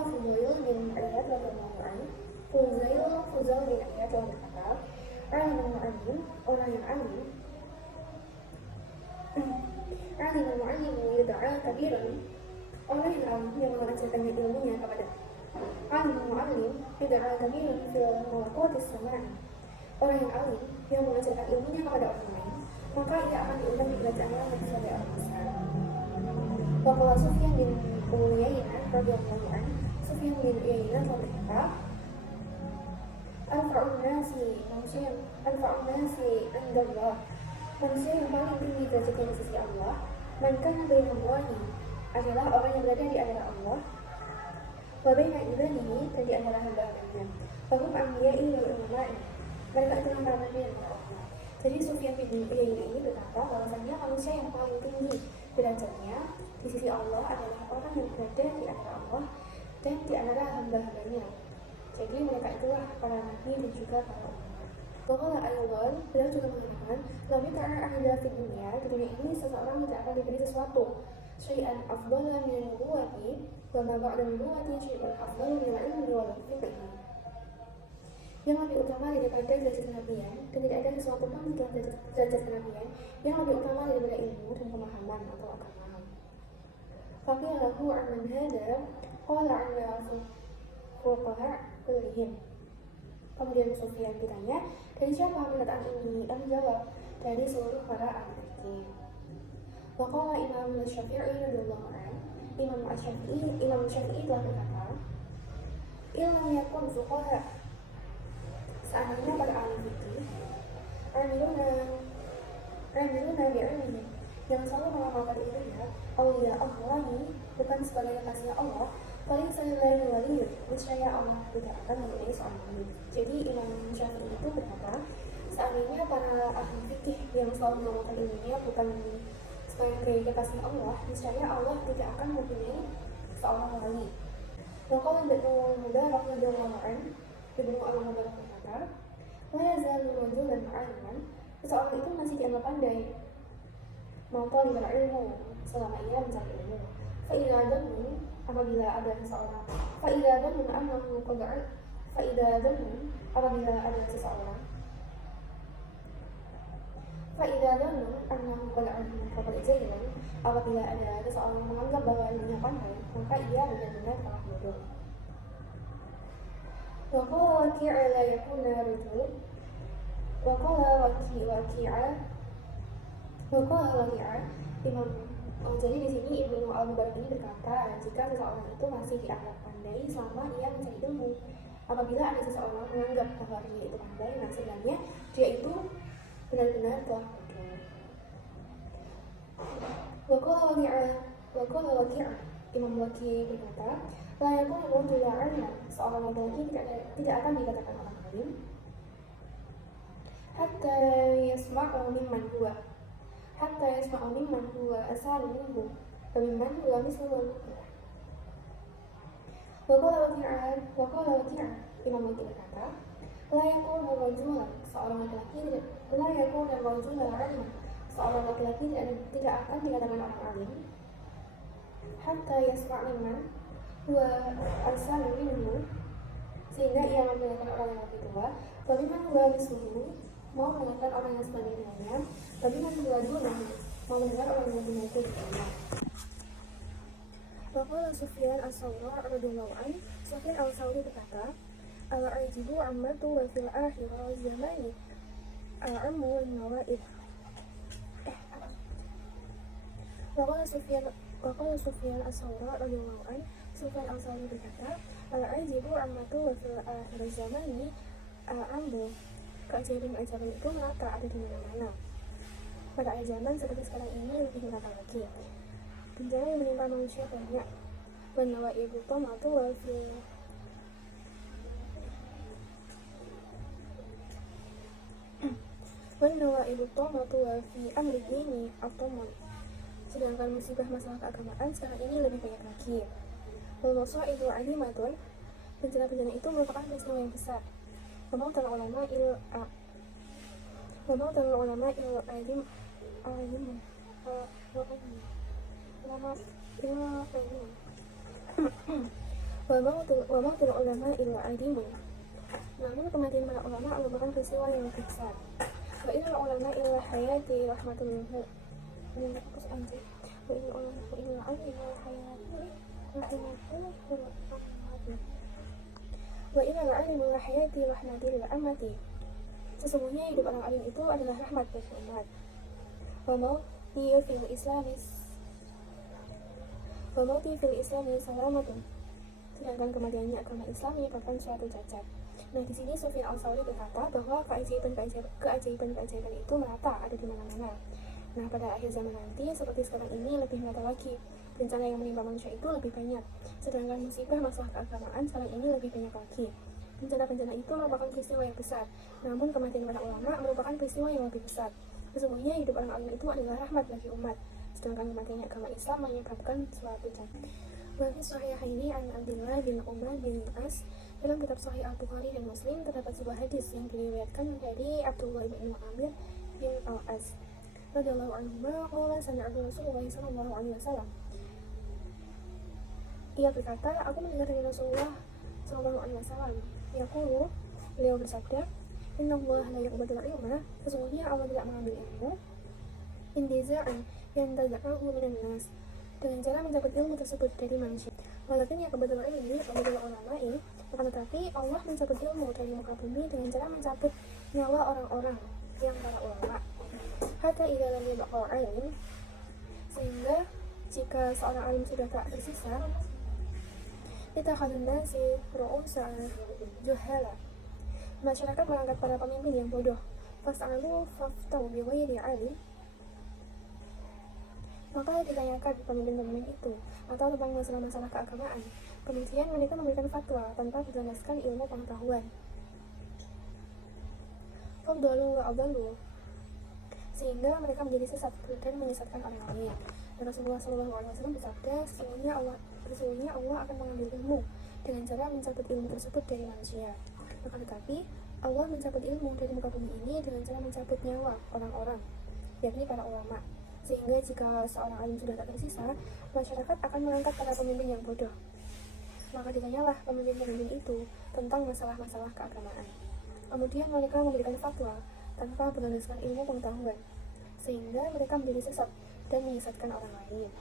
Fudail bin Iyad radhiyallahu anhu, Fudail bin Iyad telah berkata, alimul mu'allim, orang yang alim Alim mu'allimu yud'a kabiran, orang yang alim yang mengajarkan ilmunya kepada alim mu'allim yud'a kabiran fil malakutis sama. Orang yang alim yang mengajarkan ilmunya kepada orang lain, maka ia akan diundang di kerajaan langit sebagai orang besar. Waqala Sufyan bin Uyainah radhiyallahu anhu, Sufyan bin Uyainah telah berkata, Anfa'un nasi indallah, manusia yang paling tinggi derajatnya di sisi Allah, man kana baina Allahi, adalah orang yang berada di antara Allah, wa baina ibadihi, dan di antara hamba-hambanya, wa hum anbiya'i wal ulama'i, mereka itulah para nabi dan para ulama. Jadi Sufyan bin Uyainah ini berkata bahwasanya manusia yang paling tinggi derajatnya di sisi Allah adalah orang yang berada di antara Allah dan di antara hamba-hambanya. Jadi mereka itulah para nabi dan juga para ulama. Waqala aydan, beliau juga mengatakan, lam yut'a ahada fid dunya, di dunia ini seseorang tidak akan diberi sesuatu syai'an afdala min nubuwati wa ma ba'da nubuwati syai'an afdala min al-ilmi wal fiqh. Yang lebih utama daripada derajat kenabian, dan tidak ada sesuatu pun setelah derajat kenabian yang lebih utama daripada ilmu dan pemahaman atau agama. Faqila lahu amman hada, qala anna fuqaha kullihim. Kemudian Sufyan ditanya, dari siapa perkataan ini? Menjawab, dari seluruh para ahli fikih. Waqala Imam Syafi'i radhiyallahu anhu, Imam Syafi'i telah berkata, illam yakun fuqaha, seandainya para ahli fikih, amiluna bi'ilmihim, yang selalu mengamalkan ilmunya, awliya Allahi, bukan sebagai kekasih Allah, paling selain wali, niscaya Allah tidak akan mempunyai seorang wali. Jadi Imam Syafi'i itu berkata, seandainya para ahli fikih yang selalu mengamalkan ilmunya bukan sebagai kekasih Allah, niscaya Allah tidak akan mempunyai seorang wali. Waqala Ibnu Mubarak radhiyallahu anhu, Ibnu Al-Mubarak berkata, la yazalu rajulan 'aliman, seseorang itu masih dianggap pandai, mau talibul ilmu, selama ia mencari ilmu. Fa'idha dhannu, apabila ada seseorang, apabila ada seseorang menganggap bahwa ilmunya pandai, maka ia benar-benar telah bodoh. Waqala waqi'a la yakuna rajul, jadi di sini Ibnu Al-Mubarak ini berkata, jika seseorang itu masih dianggap pandai selama ia mencari ilmu, apabila ada seseorang menganggap bahwa dia itu pandai, nah sebenarnya dia itu benar-benar telah bodoh. Waqala Waqi'ah, Imam Waqi' berkata, la yakunu rajulan 'aliman, seorang laki-laki tidak akan dikatakan orang alim, hatta yasma'u mimman huwa asalu minhu wa mimman huwa misluhu. Waqala Waqi'ah, Imam Waqi' berkata, la yakunu rajulan, seorang laki-laki tidak akan dikatakan orang alim, hatta yasma' mimman huwa asalu minhu, sehingga ia mendengarkan orang yang lebih tua, wa mimman huwa misluhu, mau mendengarkan orang yang sebagai dengannya, tapi kan dua-duanya mau mendengar orang yang punya itu dengannya. Waqala Sufyan as-Sawri radhiyallahu anhu, Sufyan as-Sawri berkata, al-ajibu ammatu wa fil akhirah zamani al-ammu wal nawaid. Waqala Sufyan as-Sawri radhiyallahu anhu, Sufyan as-Sawri berkata, al-ajibu ammatu wa fil akhirah zamani al-ammu, keajaiban-keajaiban itu merata ada di mana-mana. Pada akhir zaman seperti sekarang ini lebih merata lagi. Bencana yang menimpa manusia banyak. Wanawaibu tomatu wa fi amri dini atomon. Sedangkan musibah masalah keagamaan sekarang ini lebih banyak lagi. Wal masaibu alimatun, bencana-bencana itu merupakan peristiwa yang besar. Wamautal ulama illa alimun. Namun kematian para ulama merupakan peristiwa yang lebih besar. Wa innal ulama illa hayati kemudian fokus anjing wa in al-'ilmi wal hayati wa in al-'ilmi wal hayati rahmatil amati. Sesungguhnya hidup orang alim itu adalah rahmat bagi umat. Wa mauti fil islami salamatun. Sedangkan kematiannya agama Islam menyebabkan suatu cacat. Nah, di sini Sufyan Al-Tsauri berkata bahwa keajaiban itu merata ada di mana-mana. Nah, pada akhir zaman nanti seperti sekarang ini lebih merata lagi. Bencana yang menimpa manusia itu lebih banyak. Sedangkan musibah masalah keagamaan sekarang ini lebih banyak lagi. Bencana-bencana itu merupakan peristiwa yang besar. Namun kematian para ulama merupakan peristiwa yang lebih besar. Sesungguhnya hidup orang alim itu adalah rahmat bagi umat. Sedangkan kematiannya agama Islam menyebabkan suatu cacat. Bagi Sahihaini an Abdullah bin Umar bin As, dalam kitab Sahih Al-Bukhari dan Muslim terdapat sebuah hadis yang diriwayatkan dari Abdullah bin Amir bin Al-As radhiyallahu anhu qala sami'tu Rasulullah sallallahu alaihi wasallam. Ia berkata, aku mendengar dari Rasulullah sallallahu alaihi wasallam. Yaqulu, beliau bersabda, "Innallaha la yaqbalu ilma", sesungguhnya Allah tidak mengambil ilmu indiza'an yang taza'ahu minan nas, dengan cara mencabut ilmu tersebut dari manusia. Walaupun yang kebetulan ini kebetulan ulama'i, akan tetapi Allah mencabut ilmu dari muka bumi dengan cara mencabut nyawa orang-orang yang para ulama. Hatta idza lam yabqa alim, sehingga jika seorang alim sudah tak tersisa, ittakhadun nasi ru'usan juhala, masyarakat mengangkat para pemimpin yang bodoh. Fas'alu faftau bi ghairi alim, maka ditanyakan pemimpin-pemimpin itu atau tentang masalah-masalah keagamaan. Kemudian mereka memberikan fatwa tanpa berdasarkan ilmu pengetahuan. Fadhalu wa adallu, sehingga mereka menjadi sesat dan menyesatkan orang lain. Dan Rasulullah SAW bersabda, sesungguhnya Allah akan mengambil ilmu dengan cara mencabut ilmu tersebut dari manusia. Akan tetapi Allah mencabut ilmu dari muka bumi ini dengan cara mencabut nyawa orang-orang, yakni para ulama. Sehingga jika seorang alim sudah tak tersisa, masyarakat akan mengangkat para pemimpin yang bodoh. Maka ditanyalah pemimpin-pemimpin itu tentang masalah-masalah keagamaan. Kemudian mereka memberikan fatwa tanpa berdasarkan ilmu pengetahuan, sehingga mereka menjadi sesat dan menyesatkan orang lain.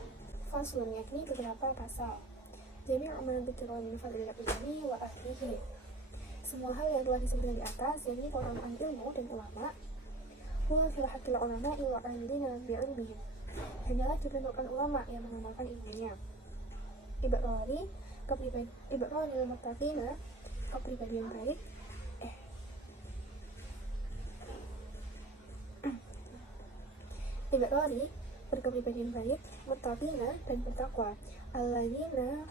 Faslun, yakni beberapa pasal. Jami' ma dzikra min fadlil ilmi wa ahlihi. Semua hal yang telah disebutkan di atas, yakni keutamaan ilmu dan ulama, wa fil haqqil ulama wa amilina bi'ilmihim, hanyalah diperlukan ulama yang mengamalkan ilmunya. Ibrari dalam muttaqina, kepribadian baik. Ibrari berkepribadian baik, muttaqina dan bertakwa. Alladzina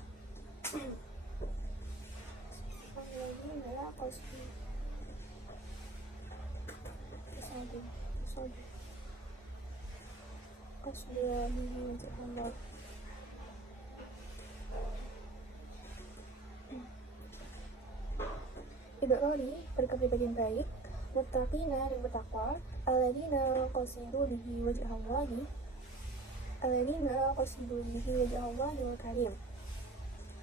Ibrari berkepribadian baik, muttaqina dan bertakwa. Alladzina qasidu bihi wajhallahi wal karim,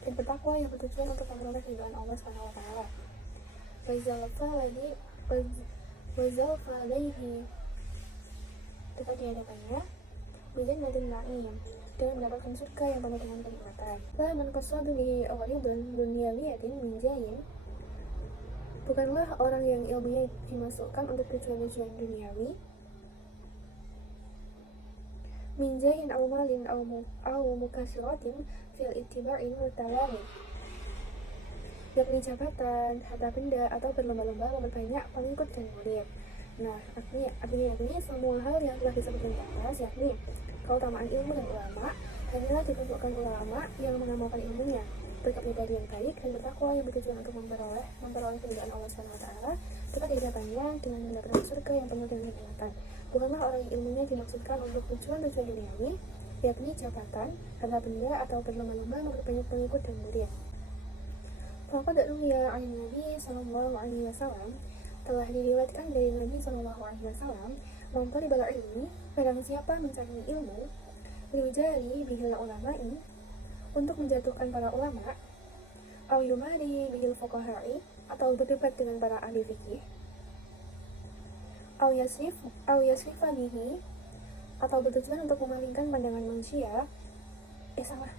dan bertakwa yang bertujuan untuk memperoleh ridhaan Allah Subhanahu wa taala. Wazalfa alaihi, dekat di hadapannya, bijan nadin na'im, dengan mendapatkan surga yang penuh dengan kenikmatan. La man qasadu li awalidun dunyawiyatin min jayin, bukanlah orang yang ilmunya dimasukkan untuk tujuan-tujuan duniawi, min jayin aw malin aw mukasiratin fil ittiba'in wa tawami, yakni jabatan, harta benda, atau berlomba-lomba memperbanyak pengikut dan murid. Nah, artinya semua hal yang telah disebutkan di atas, yakni keutamaan ilmu dan ulama, hanyalah diperuntukkan ulama yang mengamalkan ilmunya, berkepribadian baik dan bertakwa yang bertujuan untuk memperoleh keridhaan Allah Subhanahu wa taala, tepat di hadapannya dengan mendapatkan surga yang penuh dengan kenikmatan. Bukanlah orang yang ilmunya dimaksudkan untuk tujuan-tujuan duniawi, yakni jabatan, harta benda, atau berlomba-lomba memperbanyak pengikut dan murid. Faqad ruwiya 'an Nabi sallallahu alaihi wasallam, telah diriwayatkan dari Nabi sallallahu alaihi wasallam, man talibal ilmi, barang siapa mencari ilmu, liujari bihil ulama'i, untuk menjatuhkan para ulama, aw yumari bihil fuqaha'i, atau berdebat dengan para ahli fikih, aw yasrifa bihi, atau bertujuan untuk memalingkan pandangan manusia, salah.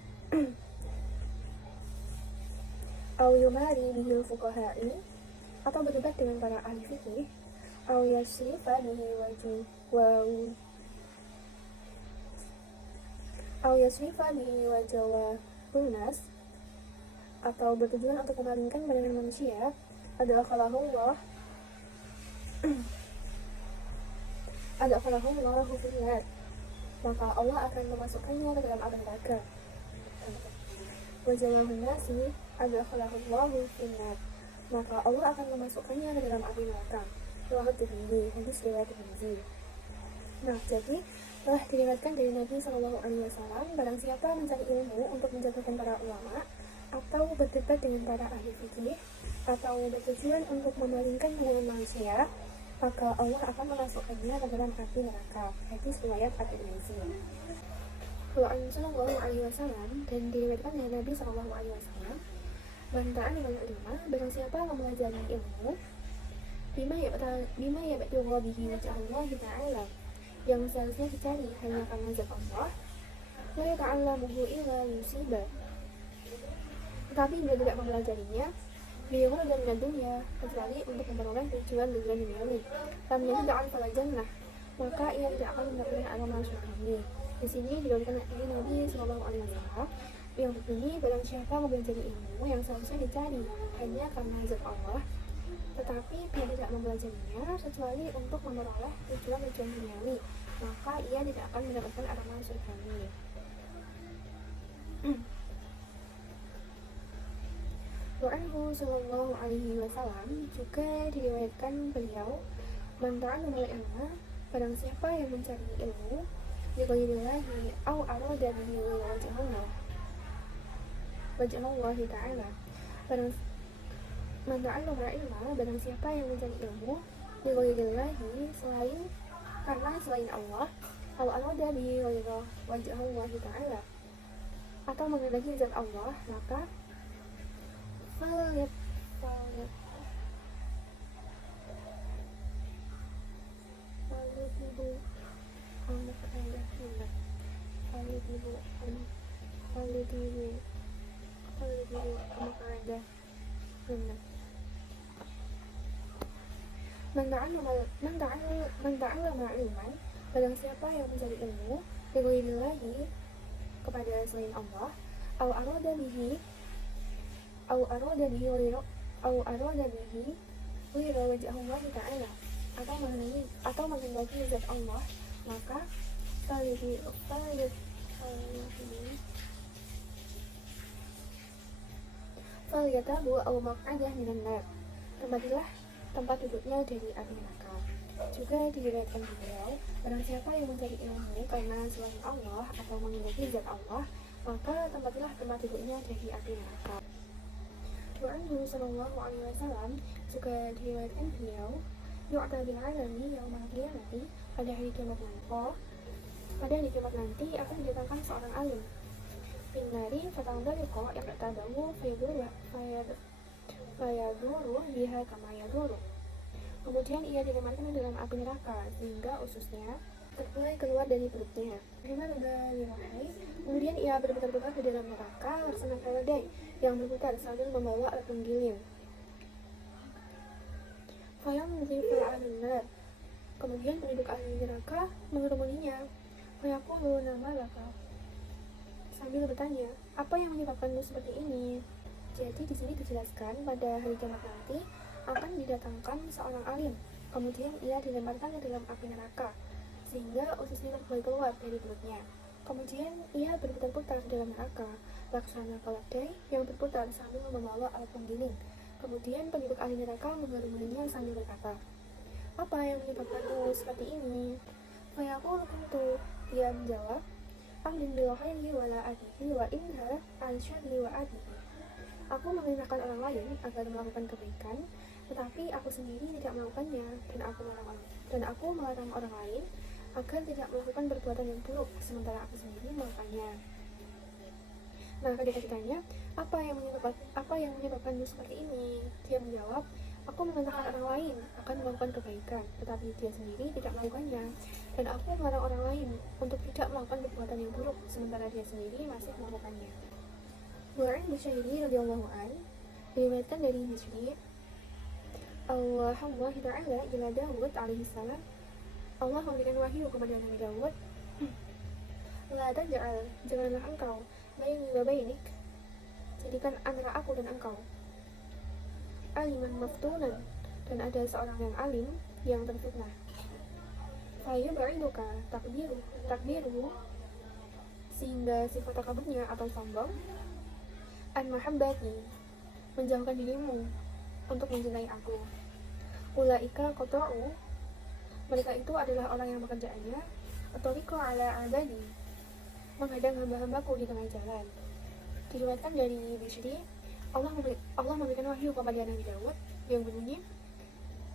Au yumari bihil fuqaha'i, atau berdebat dengan para ahli fikih, au yasrifa bihi wajwa nas, atau bertujuan untuk memalingkan pandangan manusia, adalah adakhalahullahu finnar, maka Allah akan memasukkannya ke dalam api neraka. Wajawahun nasi adakhalahullahu finnar, maka Allah akan memasukkannya ke dalam api neraka. Riwayat Tirmidzi, hadis riwayat Tirmidzi. Nah, jadi telah diriwayatkan dari Nabi SAW, barang siapa mencari ilmu untuk menjatuhkan para ulama, atau berdebat dengan para ahli fikih, atau bertujuan untuk memalingkan pandangan manusia, maka Allah akan memasukkannya ke dalam api neraka. Hadis riwayat At-Tirmidzi. Wa'an sallallahu alaihi wasallam, dan diriwayatkan dari Nabi SAW, bantaan dengan ulama, barang siapa mempelajari ilmu bima yabtaghu bihi wajhallah ta'ala, yang seharusnya dicari hanya karena zat Allah, la yata'allamuhu illa musibah, tetapi bila tidak mempelajarinya beliau dan dunia kecuali untuk memperoleh tujuan duniawi, lam yad'al fala jannah, maka ia tidak akan mendapatkan agama surga. Di sini diriwayatkan dari Nabi SAW yang berbunyi, barang siapa mempelajari ilmu yang seharusnya dicari hanya karena zat Allah, tetapi dia tidak mempelajarinya kecuali untuk memperoleh tujuan duniawi, maka ia tidak akan mendapatkan agama surga. Anhu sallallahu alaihi wasallam juga diriwayatkan beliau, man ta'allama ilma, barang siapa yang mencari ilmu lillahi au arada bihi wajhallah ta'ala, man ta'allama ilma, barang siapa yang mencari ilmu lillahi, selain Allah, au arada bihi wajhallah ta'ala, atau menghendaki zat Allah, maka Man ta'allama ilman, barang siapa yang mencari ilmu lillahi, kepada selain Allah, au arada bihi wira wajhallah ta'ala, atau menghendaki zat Allah, maka falyatabu au maq'adah minan nar, tempatilah tempat duduknya dari api neraka. Juga diriwayatkan beliau, barang siapa yang mencari ilmu karena selain Allah atau menghendaki zat Allah, maka tempatilah tempat duduknya dari api neraka. Anhu sallallahu alaihi wasallam juga diriwayatkan beliau, yu'ta bil alami yaumal qiyamati, pada hari kiamat nanti akan didatangkan seorang alim binari fatangdaliqa yang tadawu fayaduru biha kama yaduru, kemudian ia dilematkan dalam api neraka sehingga ususnya terbuai keluar dari perutnya. Kemudian ia berputar-putar di dalam neraka laksana keledai yang berputar sambil membawa alat penggiling. Kemudian penduduk ahli neraka mengerumuninya. Fayaqulu nama laka, sambil bertanya, apa yang menyebabkanmu seperti ini? Jadi di sini dijelaskan pada hari kiamat nanti akan didatangkan seorang alim, kemudian ia dilemparkan ke dalam api neraka sehingga ususnya terbuai keluar dari perutnya. Kemudian ia berputar-putar di dalam neraka laksana keledai yang berputar sambil membawa alat penggiling. Kemudian penduduk ahli neraka mengerumuninya sambil berkata, apa yang menyebabkanmu seperti ini? Fayaqulu kuntu, dia menjawab, amdin bil khairi wala adihi wa inha an syarri wa adihi. Aku memerintahkan orang lain agar melakukan kebaikan, tetapi aku sendiri tidak melakukannya, dan aku melarang orang lain agar tidak melakukan perbuatan yang buruk, sementara aku sendiri melakukannya. Nah, ketika ditanya, apa yang menyebabkanmu seperti ini? Dia menjawab, Aku memerintahkan orang lain akan melakukan kebaikan, tetapi dia sendiri tidak melakukannya. Dan aku melarang orang lain untuk tidak melakukan perbuatan yang buruk, sementara dia sendiri masih melakukannya. Wa'an Bushairi radhiyallahu an diriwayatkan dari Bushairi, Allah Ta'ala ila Dawud alaihi salam, Allah memberikan wahyu kepada Nabi Dawud, la taj'al, janganlah engkau baini wa bainik, jadikan antara aku dan engkau aliman maftunan, dan ada seorang yang alim yang terfitnah. Faya ba'iduka takbiru, sehingga sifat takaburnya atau sombong, an mahabbati, menjauhkan dirimu untuk mencintai aku. Ulaika qata'u, mereka itu adalah orang yang pekerjaannya atau ala abadi, menghadang hamba-hambaku di tengah jalan. Diriwayatkan dari Bisri, Allah memberikan wahyu kepada Nabi Dawud yang berbunyi,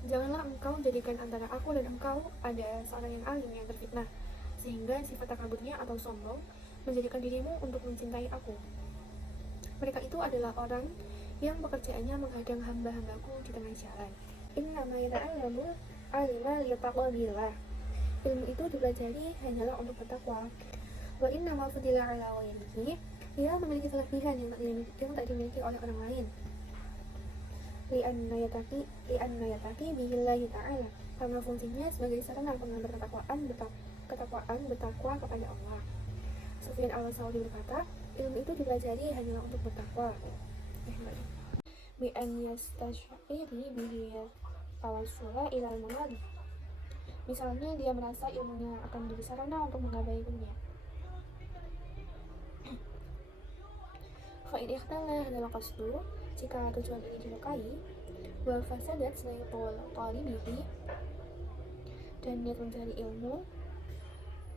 janganlah engkau jadikan antara aku dan engkau ada seorang yang alim yang terfitnah, sehingga sifat takaburnya atau sombong menjadikan dirimu untuk mencintai aku. Mereka itu adalah orang yang pekerjaannya menghadang hamba-hambaku di tengah jalan. Innama yata'allamu alima liyataqwa billah, ilmu itu dipelajari hanyalah untuk bertakwa. Wa innama fudila ala ghairihi, ia memiliki kelebihan yang tak dimiliki oleh orang lain. Li'anna yataqi billahi ta'ala, karena fungsinya sebagai sarana pengambil ketakwaan bertakwa kepada Allah. Sufyan al-Thawri berkata, ilmu itu dipelajari hanyalah untuk bertakwa. Bi'an yastash'iri bihi tawassula ilal munadi, misalnya dia merasa ilmunya akan menjadi sarana untuk mengabaikannya. Fa'in ikhtala adalah qasdu, jika tujuan ini dilukai, wa fasadat sayyitul talibihi, dan niat mencari ilmu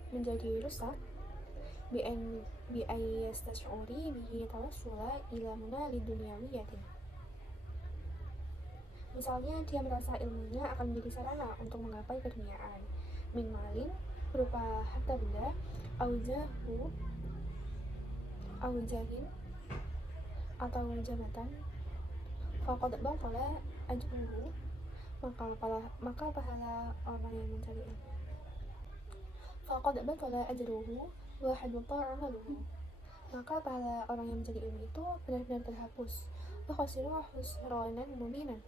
menjadi rusak, bi'ayyastash'uri bihi tawassula ila munali dunyawiyatin, misalnya dia merasa ilmunya akan menjadi sarana untuk menggapai keduniaan, min malin, berupa harta benda, aujahin, atau jabatan, faqad batala ajruhu, maka pahala orang yang mencari ilmu, faqad batala ajruhu wa habita amaluhu, maka pahala orang yang mencari ilmu itu benar-benar terhapus, wa khasira khusranan mubinan,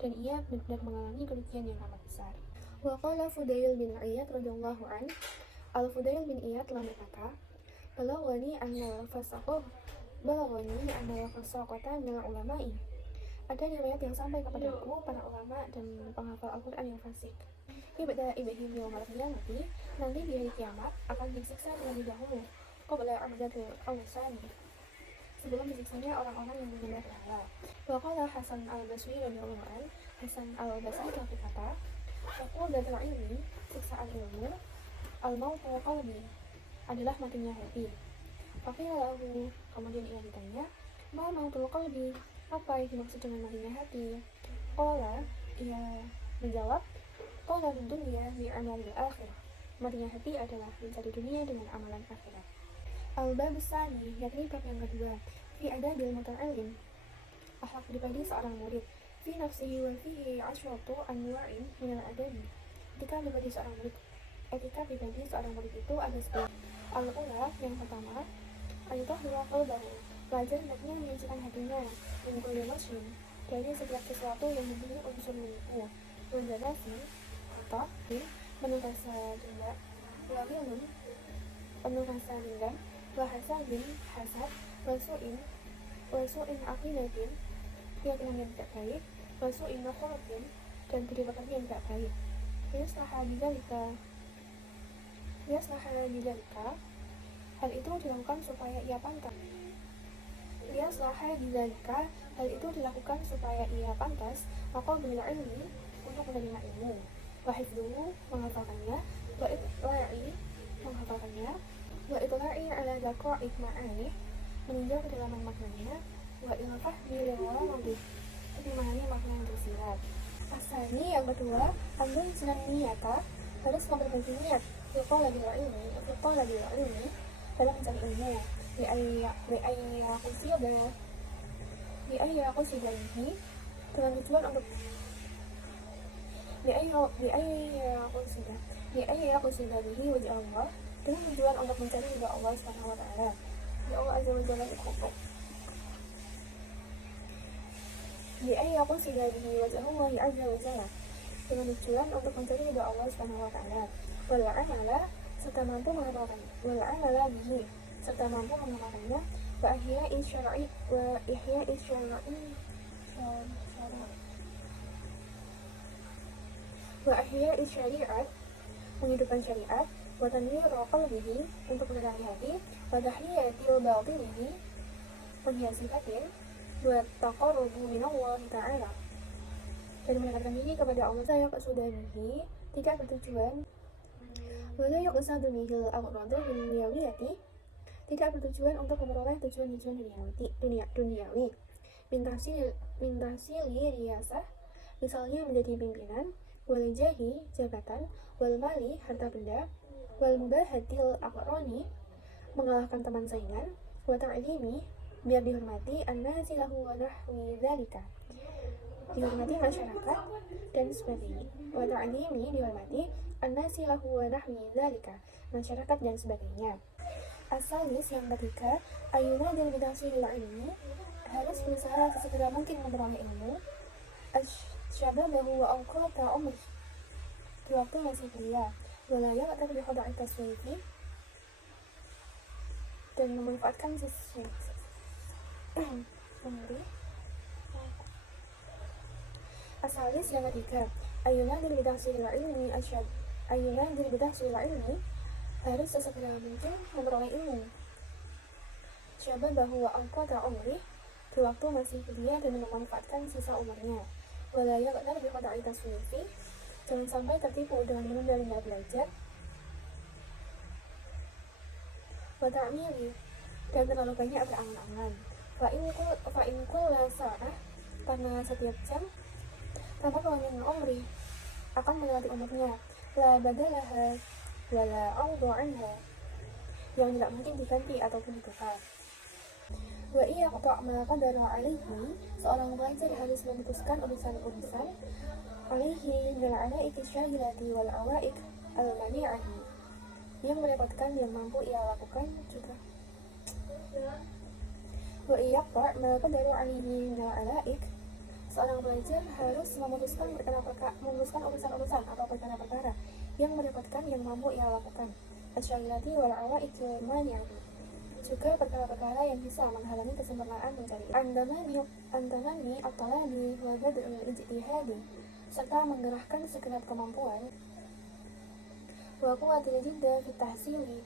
dan ia benar-benar mengalami kerugian yang amat besar. Wa qala Fudail bin Iyad radhiyallahu an, Al-Fudail bin Iyad telah berkata, Balagani anna fasaqata minal ulama'i, ada riwayat yang sampai kepadaku para ulama dan penghafal Al-Quran yang fasik. Ibda ibihim yawmal qiyamati, nanti di hari kiamat akan disiksa terlebih dahulu, qabla abdatul awsani, sebelum disiksanya orang-orang yang menyembah berhala. Wa qala Hasan al-Basri radhiyallahu anhu, Hasan al-Basri telah berkata, Faqadatul ilmi, siksaan ilmu, al-mautu qalbi, adalah matinya hati. Faqila lahu, kemudian ia ditanya, ma mautul qalbi, apa yang dimaksud dengan matinya hati? Qala, ia menjawab, qala dunya bi'amalil akhir, matinya hati adalah mencari dunia dengan amalan akhirat. Al-bab tsani, yakni bab yang kedua, fi adabil muta'allim, akhlak pribadi seorang murid, fi nafsihi wa fihi asyratu anwa'in minal adabi, etika pribadi seorang murid itu ada 10. Al-ula, yang pertama, al-tahira qalbahu, belajar hendaknya menyucikan hatinya, min kulli muslim, dari setiap sesuatu yang mempunyai unsur menipu, menjanasi, atau penuh rasa dendam, penuh rasa dendam, wahasadin, hasad, wasu'in aqidatin, keyakinan yang tidak baik, wasu'in khuluqin, dan perbuatan yang tidak baik. Yaslaha bidzalika, hal itu dilakukan supaya ia pantas. Maka bila ilmi, untuk menerima ilmu, wa hifdzuhu, menghafalkannya, wa itla'i ala daqa'iq ma'ani, meninjau kedalaman maknanya, wa ilfahmi lil-ghawamid, untuk memahami makna yang tersirat. Asani, yang kedua, ambil sunan niyata, harus memperbaiki niat, fiqala bil ilmi, dalam mencari ilmu, bi'ayyaqusidahi, dengan tujuan untuk aku sudah bihi wajah Allah, dengan tujuan untuk mencari ridha Allah Subhanahu wa taala. Ya Allah azza wa jalla cukup. Aku sudah bihi wajah Allah azza wa jalla, dengan tujuan untuk mencari ridha Allah Subhanahu wa taala. Wal amala, serta mampu mengamalkannya. Wal amala bihi, serta mampu mengamalkannya. Wa ihya'i syar'i syariat, menghidupkan syariat. Wa tanwirul qalbihi, untuk menerangi hati. Wa tahliyatil batinihi, menghiasi batin. Wa taqarrubu minallahi ta'ala, dan mendekatkan diri kepada Allah. Saya kesudahihi, tidak bertujuan wala yuqsadu bihil aghradu dunyawiyati, tidak bertujuan untuk memperoleh tujuan-tujuan duniawi. Min tahsili riyasah, misalnya menjadi pimpinan. Wal jahi, jabatan. Wal mali, harta benda. Wal mubahatil aqrani, mengalahkan teman saingan. Wa ta'limi, biar dihormati. An-nasi lahu wa nahwi dzalika, dihormati masyarakat dan sebagainya. Wa ta'limi, dihormati. An-nasi lahu wa nahwi dzalika, masyarakat dan sebagainya. Asalis, yang ketiga, ayuna dan bidahsil ilmi, harus berusaha sesegera mungkin memperoleh ilmu. Asyababahu wa awqata umri, di waktu masih belia. Walaya atau bikhoda'i taswifi, dan memanfaatkan sesuatu Asalis, yang ketiga, ayuna dan bidahsil ilmi harus sesegera mungkin memperoleh ilmu. Syababahu wa awqata umri, di waktu masih belia dan memanfaatkan sisa umurnya. Walaya qadar bi qada'i taswifi, jangan sampai tertipu dengan menunda belajar. Wa ta'mili, dan terlalu banyak berangan-angan. Fa in kulla sa'ah, karena setiap jam tanpa min umri, akan melewati umurnya. La badalaha wala awdu anha, yang tidak mungkin diganti ataupun ditukar. Wa iya qata' ma qadara alaihi, seorang pelajar harus memutuskan urusan-urusan alaihi minal alaik syahilati wal awaik al-mani'ati, yang merepotkan yang mampu ia lakukan juga. Wa iya qata' ma qadara alaihi minal alaik, seorang pelajar harus memutuskan urusan-urusan atau perkara-perkara yang merepotkan yang mampu ia lakukan. Asyahilati wal awaik al-mani'ati, juga perkara-perkara yang bisa menghalangi kesempurnaan mencari. Antamani at-talabi wa bad'ul ijtihadi, serta menggerahkan segenap kemampuan. Wa quwwatil jidda fit tahsili,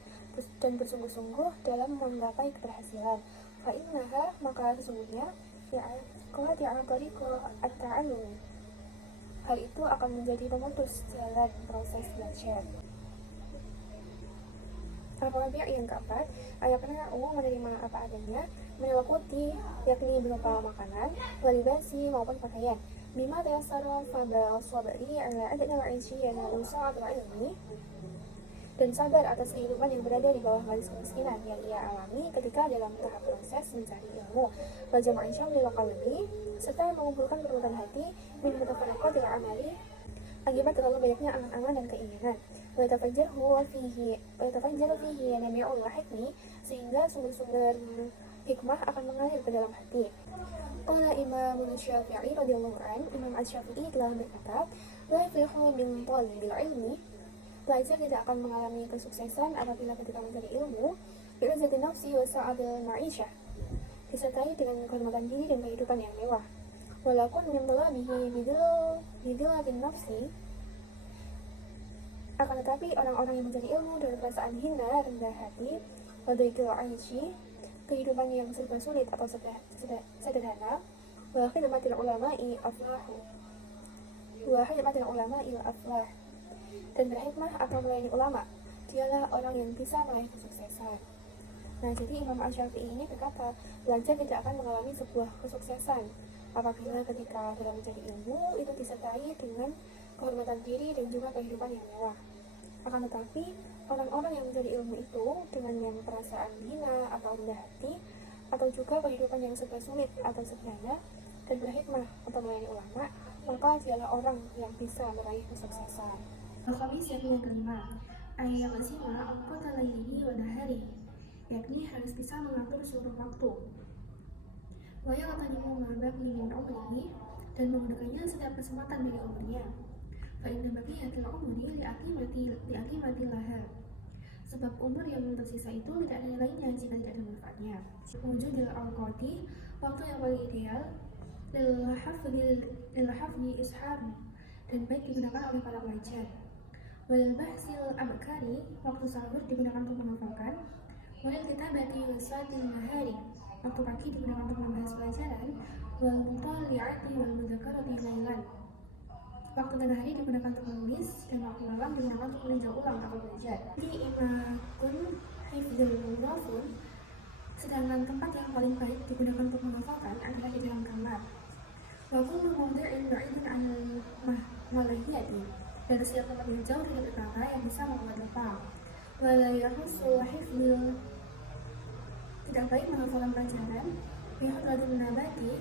dan bersungguh-sungguh dalam menggapai keberhasilan. Fa innaha, maka sesungguhnya qati'a tariqa at-ta'allum, hal itu akan menjadi pemutus jalan proses belajar. Al-Rabi' yang keempat, ayatnya menerima apa adanya, menelakuti, yakni berupa makanan, walibasi maupun pakaian. Bima tayassara fabal sabri ala adna wa'ishi yanalu sa'atul ilmi, dan sabar atas kehidupan yang berada di bawah garis kemiskinan yang ia alami ketika dalam tahap proses mencari ilmu. Wa jam'i syamlil qalbi, serta mengumpulkan kerutan hati, min mutafarriqatil amali, akibat terlalu banyaknya angan-angan dan keinginan. Wa yatafajjaru fihi yanami'ul hikmi, sehingga sumber-sumber hikmah akan mengalir ke dalam hati. Qala Imam Syafi'i radhiyallahu anhu, Imam Asy-Syafi'i telah berkata, la yaflihu min talibil ilmi, pelajar tidak akan mengalami kesuksesan apabila ketika mencari ilmu bi'izzati nafsi wa sa'adil ma'isyah, disertai dengan kehormatan diri dan kehidupan yang mewah. Walaupun min talabihi bidillatin nafsi, akan tetapi orang-orang yang mencari ilmu dengan perasaan hina, rendah hati, wadaiqil aishi, kehidupan yang serba sulit atau sederhana, wa khidmatil ulama'i aflah, dan berhikmah atau melayani ulama, dialah orang yang bisa meraih kesuksesan. Nah, jadi Imam Asy-Syafi'i ini berkata, pelajar tidak akan mengalami sebuah kesuksesan apabila ketika dalam mencari ilmu itu disertai dengan kehormatan diri dan juga kehidupan yang mewah. Akan tetapi, orang-orang yang mencari ilmu itu dengan yang perasaan hina atau rendah hati, atau juga kehidupan yang serba sulit atau sederhana, dan berhikmah atau melayani ulama, maka dialah orang yang bisa meraih kesuksesan. Al-Khamis yang kelima, ayyaqsima anqata laylihi wa nahari, yakni harus bisa mengatur seluruh waktu. Wa yaqtanimu ma baqiya min umrihi, dan menggunakannya setiap kesempatan dari umurnya. Fa inna baqiyatil umri li'aqimati laha, sebab umur yang tersisa itu tidak ada nilainya jika tidak ada manfaatnya. Wujudil awqati, waktu yang paling ideal, lil hafdi ishari, dan baik digunakan oleh para pelajar. Wal bahsil abkari, waktu sahur digunakan untuk menghafalkan. Wal kitabati wasatil nahari, waktu pagi digunakan untuk membahas pelajaran. Wal mutali'ati wal mudzakarati lailan, waktu tengah hari digunakan untuk menulis, dan waktu malam digunakan untuk meninjau ulang atau belajar. Jadi imakun hifdzul mudhafun, sedangkan tempat yang paling baik digunakan untuk menghafalkan adalah di dalam kamar. Wa kullu mawdi'in ba'idun 'anil malahiyati, dan setiap tempat yang jauh dari perkara yang bisa membuat lupa. Wa la yahussu hifdzul, tidak baik menghafalkan pelajaran. Bi hadradin nabati,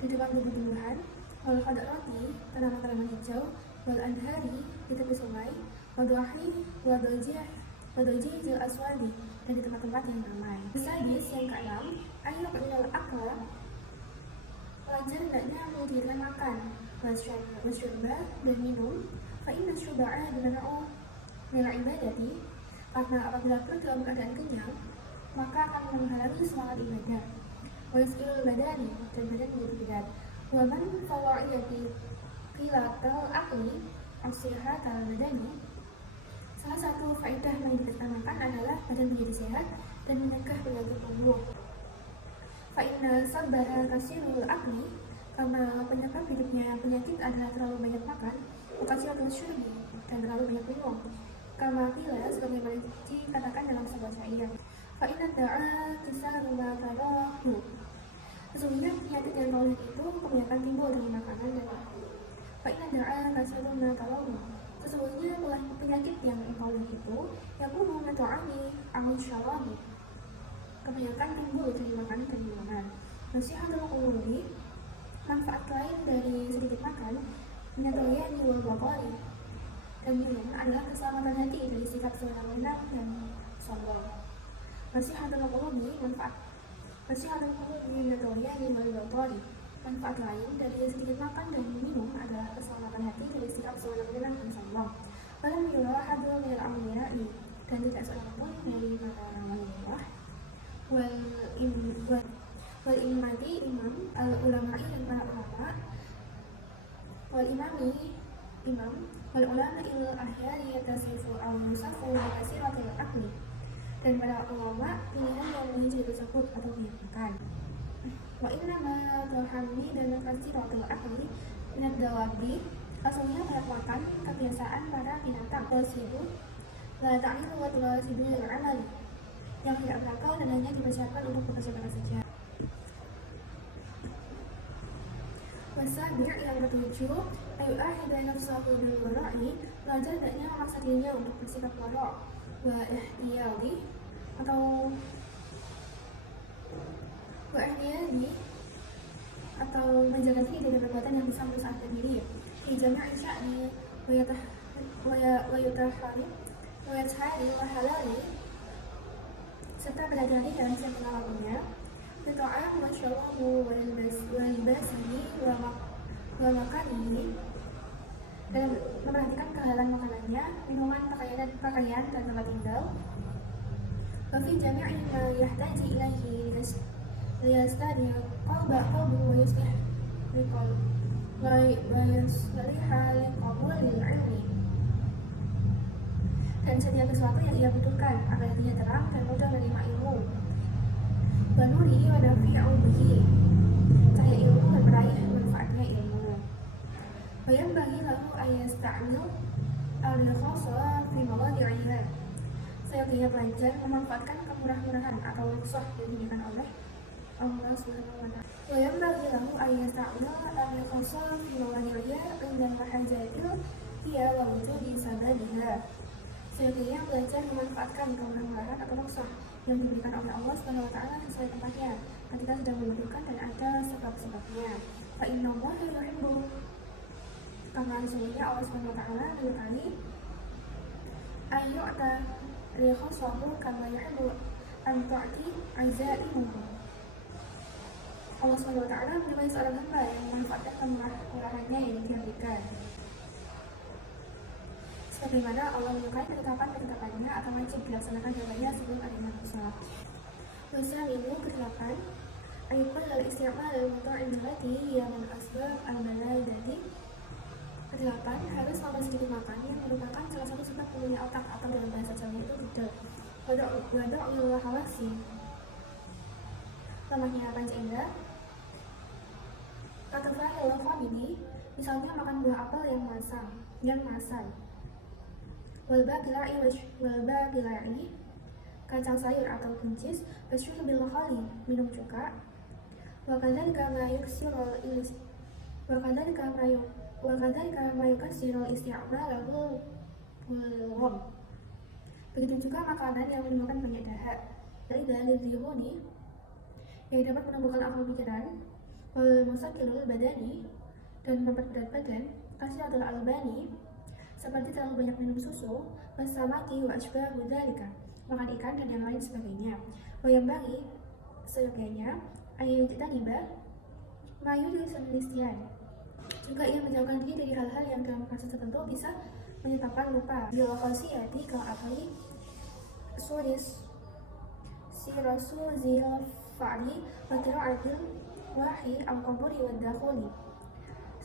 di depan tumbuh-tumbuhan. Wal khadarati, tanaman-tanaman hijau. Wal anhari, di tepi sungai. Waduhi wadojijil aswadi, dan di tempat-tempat yang ramai. Sadis yang keenam, ayyuk minal akla, pelajar hendaknya menyediakan makan, wasyurba, dan minum. Fa inna syuba'a binara'u minal ibadati, karena apabila perut dalam keadaan kenyang, maka akan menghalangi semangat ibadah. Wa yusqilul badani, dan badan menjadi berat. Wa man fawaidati qilatal aqli as-sihatal badani, salah satu faedah menghidupkan makan adalah badan menjadi sehat dan mencegah penyakit tubuh. Fa inna sabbaha kasirul aqli, karena penyebab hidupnya penyakit adalah terlalu banyak makan. Ukasiratul syurbi, dan terlalu banyak minum. Kama qila, sebagaimana dikatakan dalam sebuah syair. Fa inna da'a kisaru ma tarahu, sesungguhnya penyakit yang tauhid itu kebanyakan timbul dari makanan dan waktu. Fa inna da'a kisaru ma tarahu, sesungguhnya penyakit yang tauhid itu yakunu min ta'ami aw syarabi, kebanyakan timbul dari makanan dan minuman. Nasihatul qulubi, manfaat lain dari sedikit makan, minatoyani wal batari, dan minum adalah keselamatan hati dari sikap sewenang-wenang dan sombong. Nasihatul qulubi, minatoyani wal batari, manfaat lain dari sedikit makan dan minum adalah keselamatan hati dari sikap sewenang-wenang dan sombong. Falam yura hadul minal amwira'i, dan tidak seorang pun dari para wanita. Wal imati, imam, al ulama'i, dan para ulama. Wal imami, imam, wal ulama il ahyari yatasifu al musafu wa kasiratul aqli, dan para ulama pilihan yang menjadi tersebut atau menyebutkan. Wa inna ma tuhammi dan kasiratul aqli minad dawabi, asalnya banyak makan kebiasaan para binatang. Wasidu la ta'milu wa tuwasidu lil amali, yang tidak berakal dan hanya dipersiapkan untuk bekerja saja. Wasabir yang ketujuh, ayu ahida nafsahu bil wara'i, pelajar hendaknya memaksa dirinya untuk bersikap wara'. Wa ihtiyadi, atau menjaga diri dari perbuatan yang bisa merusakkan diri. Di jami' sya'ni wa yutahari wa halali, serta berhati-hati dalam setiap pengalamannya. Bita'am wa syarabu wa libasihi wa makanihi, dan memperhatikan kehalalan makanannya, minuman, pakaian dan tempat tinggal. Wa fi jami'i ma yahtaji ilaihi liyastadi qalbahu wa yuslih liqabulil ilmi, dan setiap sesuatu yang ia butuhkan agar hatinya terang dan mudah menerima ilmu. Wa nurihi wa nafi'u bihi, cahaya ilmu dan meraih manfaatnya ilmu. Wa yanbaghi lahu ayasta'mil al-khassa fi mawadi'iha, seyogianya pelajar memanfaatkan kemurah-murahan atau rukhsah yang diberikan oleh Allah Subhanahu wa ta'ala. Wa yanbaghi lahu ayasta'mil al-khassa fi mawadi'iha inda hajatil hiya wa wujudi sababiha, seyogianya pelajar memanfaatkan kemurah-murahan atau rukhsah yang diberikan oleh Allah Subhanahu wa ta'ala sesuai tempatnya ketika sedang membutuhkan dan ada sebab-sebabnya. Fa innallaha yuhibbu Karena sesungguhnya Allah Subhanahu wa taala menyukai ayyu'ta li khaswahu kama yuhibbu an tu'ti azaimuhu. Allah Subhanahu wa taala menyukai seorang hamba yang memanfaatkan kemurahannya yang diberikan. Sebagaimana Allah menyukai ketetapan-ketetapannya atau wajib dilaksanakan jawabannya sebelum adanya masalah. Wasami'u ke-8 Ayukul al-isti'mal al-mutu'in allati hiya min asbab al-baladati. Ke-8 harus makan sedikit makan yang merupakan salah satu sebab pemulihan otak atau dalam bahasa Jawa itu gudeg. Wadu'illah hawasi, lemahnya panca indera. Kata Fahil Khamidi, misalnya makan buah apel yang masam. Walbaqila'i kacang sayur atau buncis, wasyuh bil khali, minum cuka. Wakadzalika ma yukassirul isti'malahu bulgham. Begitu juga makanan yang menimbulkan banyak dahak. Dari zihuni yang dapat menumbuhkan akal pikiran, wal musakilul badani dan memperberat badan, kasiratul albani seperti terlalu banyak minum susu, wasamaki wa asbahu dzalika, makan ikan dan yang lain sebagainya. Wayambagi seyogyanya ayu kita tiba mayu di senlistian. Juga ia menjauhkan diri dari hal-hal yang dalam proses tertentu bisa menyebabkan lupa. Bilokosiyati kal akli suris sirasu zil fa'li wa qira'atil wahi al-qaburi wa dakhuli.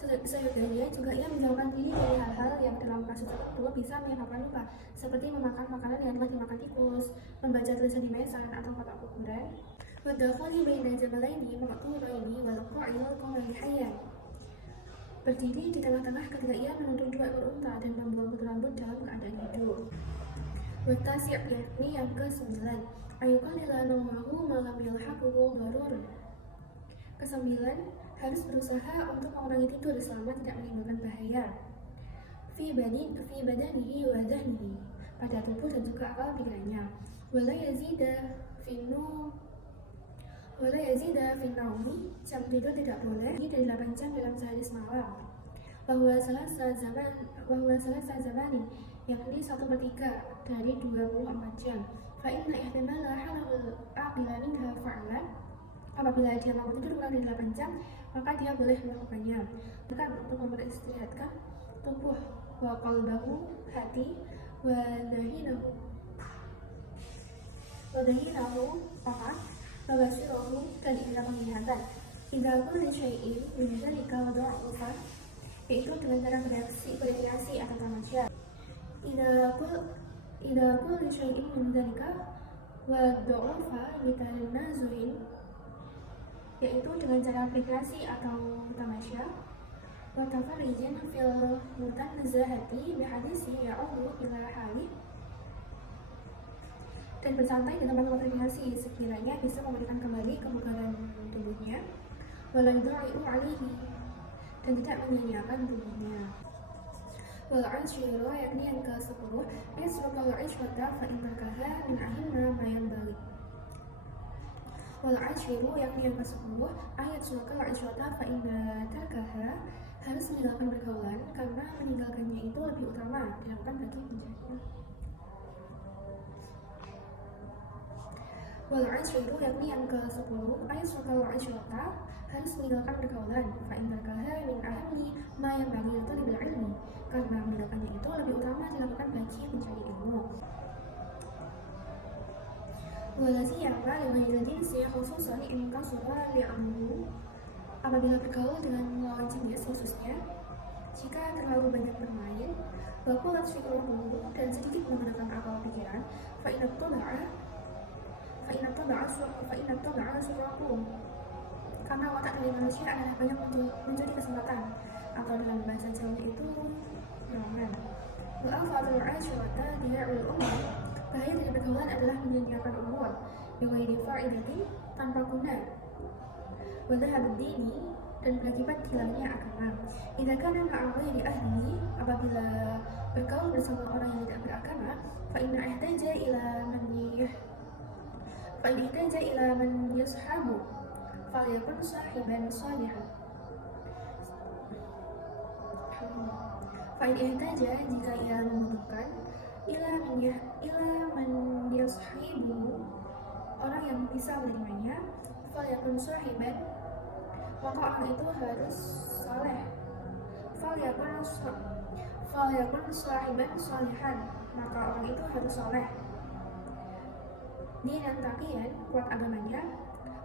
Seyogyanya juga ia menjauhkan diri dari hal-hal yang dalam proses tertentu bisa menyebabkan lupa, seperti memakan makanan yang telah dimakan tikus, membaca tulisan di mesan atau kotak kuburan. Wadakhuli baina jabalaini maqturaini wal qa'il qawli hayyan. Berdiri di tengah-tengah ketika ia menuntun dua ekor unta dan membuang putu rambut dalam keadaan hidup. Watasi' yakni yang ke-9 ayuqallila nawmahu malam yalhaquhu darurun. Ke-9 harus berusaha untuk mengurangi tidur selama tidak menimbulkan bahaya. Fi badanihi wa dhahnihi, pada tubuh dan juga akal pikirannya. Wala yazida fi naumi, jam tidur tidak boleh lebih dari 8 jam dalam sehari semalam. Bahwa salah zamanin, yakni 1/3 dari 24 jam. Fa inna ihtimala halal aqila minha fa'lan, apabila dia mampu tidur kurang dari 8 jam, maka dia boleh melakukannya. Bukan untuk memperistirahatkan tubuh, wa qalbahu, hati, wa dhahirahu, otak, wa basirahu, dan indera penglihatan. Idza kulli syai'in min dzalika wada'ufa, yaitu dengan cara bereaksi atau tamasya. Idza kulli syai'in min dzalika wada'ufa bitanazuhin, yaitu dengan cara aplikasi atau tamasya. Wa tafarrijin fil mutanazahati bihadisi ya'udhu ila hali, dan bersantai di tempat rekreasi sekiranya bisa memberikan kembali kebugaran tubuhnya. Wala yudha'i'u 'alaihi, dan tidak menyia-nyiakan tubuhnya. Wal 'ashru yakni yang ke-10 yasrukal 'ishrata fa in tarkaha min ahimma ma yanbaghi. Wal 'ashru yakni yang ke-10 ayat surah al-'ishrata fa in tarkaha, harus meninggalkan pergaulan karena meninggalkannya itu lebih utama dilakukan bagi pencarian. Wal 'ashru yakni yang ke-10 ayat surah al-'ishrata, harus meninggalkan pergaulan fa in tarkaha min ahli ma yanbaghi talibil ilmi, karena meninggalkannya itu lebih utama dilakukan bagi pencari ilmu. Walasi yang lain jinsi khususan in kasura li'amhu, apabila bergaul dengan lawan jenis khususnya jika terlalu banyak bermain, waqulat fikruhu, dan sedikit menggunakan akal pikiran, fa inna taba'a suraku, karena watak dari manusia adalah banyak untuk mencuri kesempatan, atau dalam bahasa Jawa itu dorongan. Wa afatul 'asyrata di'ul umur, bahaya dari pergaulan adalah menyia-nyiakan umur, biwairi fa'idatin, tanpa guna. Wa dhahabud dini, dan berakibat hilangnya agama. Idza kana ma'a ghairi ahlihi, apabila bergaul bersama orang yang tidak beragama, fa inna ihtaja ila man yashabu falyakun sahiban salihan. Fa'in ihtaja, jika ia membutuhkan, ila man yashibuhu, orang yang bisa menerimanya, falyakun sahiban, maka orang itu harus soleh. Falyakun sahiban solihan, maka orang itu harus soleh. Dinan taqiyan, kuat agamanya,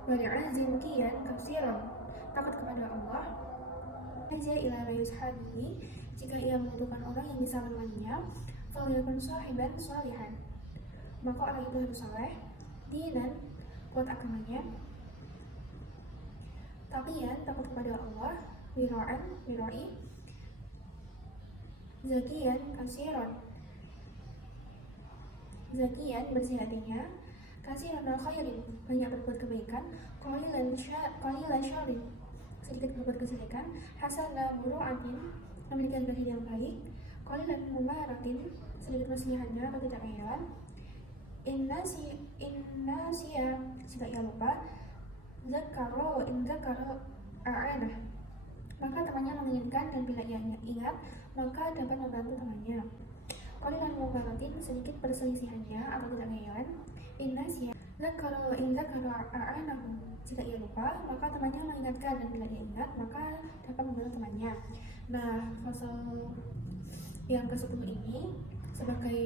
wali'azim kiyan kasiran, takut kepada Allah. Aja ila yushabihi, jika ia membutuhkan orang yang bisa menemaninya, falyakun sahiban solihan, maka orang itu harus soleh. Dinan, kuat agamanya, taqiyan, takut kepada Allah, wirai, zakiyan kasiran, zakiyan bersih hatinya, kasiran khairin, banyak berbuat kebaikan, qalilan syarrin, sedikit berbuat kejelekan, hasana muru'atin, memiliki berakhir yang baik, qalilan mumaratin, sedikit muslihannya atau tidak mengelan, inna siya, jika ia lupa, zakaro a'anah, maka temannya mengingatkan, dan bila ia ingat, maka dapat membantu temannya. Qalilan mubaratin, sedikit perselisihannya atau tidak mengelan, inna siya, zakaro a'anahu, jika ia lupa, maka temannya mengingatkan, dan bila ia ingat, maka dapat membantu temannya. Nah, fasal yang ke-10 ini, sebagai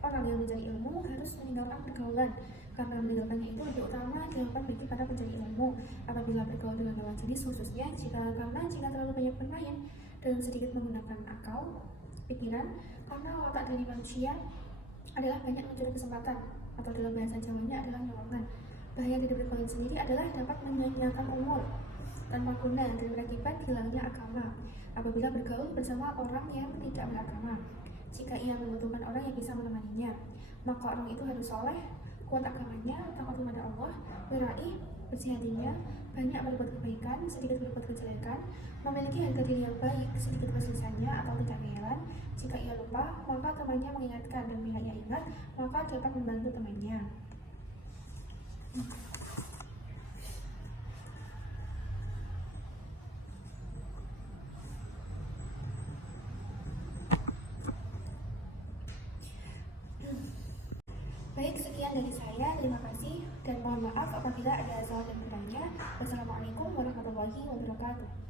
orang yang mencari ilmu harus meninggalkan pergaulan, karena meninggalkannya itu lebih utama dilakukan bagi para pencari ilmu. Apabila bergaul dengan lawan jenis, khususnya jika terlalu banyak bermain dan sedikit menggunakan akal, pikiran, karena otak dari manusia adalah banyak mencuri kesempatan, atau dalam bahasa Jawanya adalah nyolongan. Bahaya dari pergaulan sendiri adalah dapat menyanyiakan umur tanpa guna dan berakibat hilangnya agama apabila bergaul bersama orang yang tidak beragama. Jika ia membutuhkan orang yang bisa menemaninya, maka orang itu harus soleh, kuat agamanya, takut kepada Allah, wirai, bersih hatinya, banyak berbuat kebaikan, sedikit berbuat kejelekan, memiliki harga diri yang baik, sedikit perselisihannya atau tidak mengelan. Jika ia lupa, maka temannya mengingatkan, dan bila ia ingat, maka dapat membantu temannya. Baik, sekian dari saya. Terima kasih dan mohon maaf apabila ada salah dan bertanya. Wassalamualaikum warahmatullahi wabarakatuh.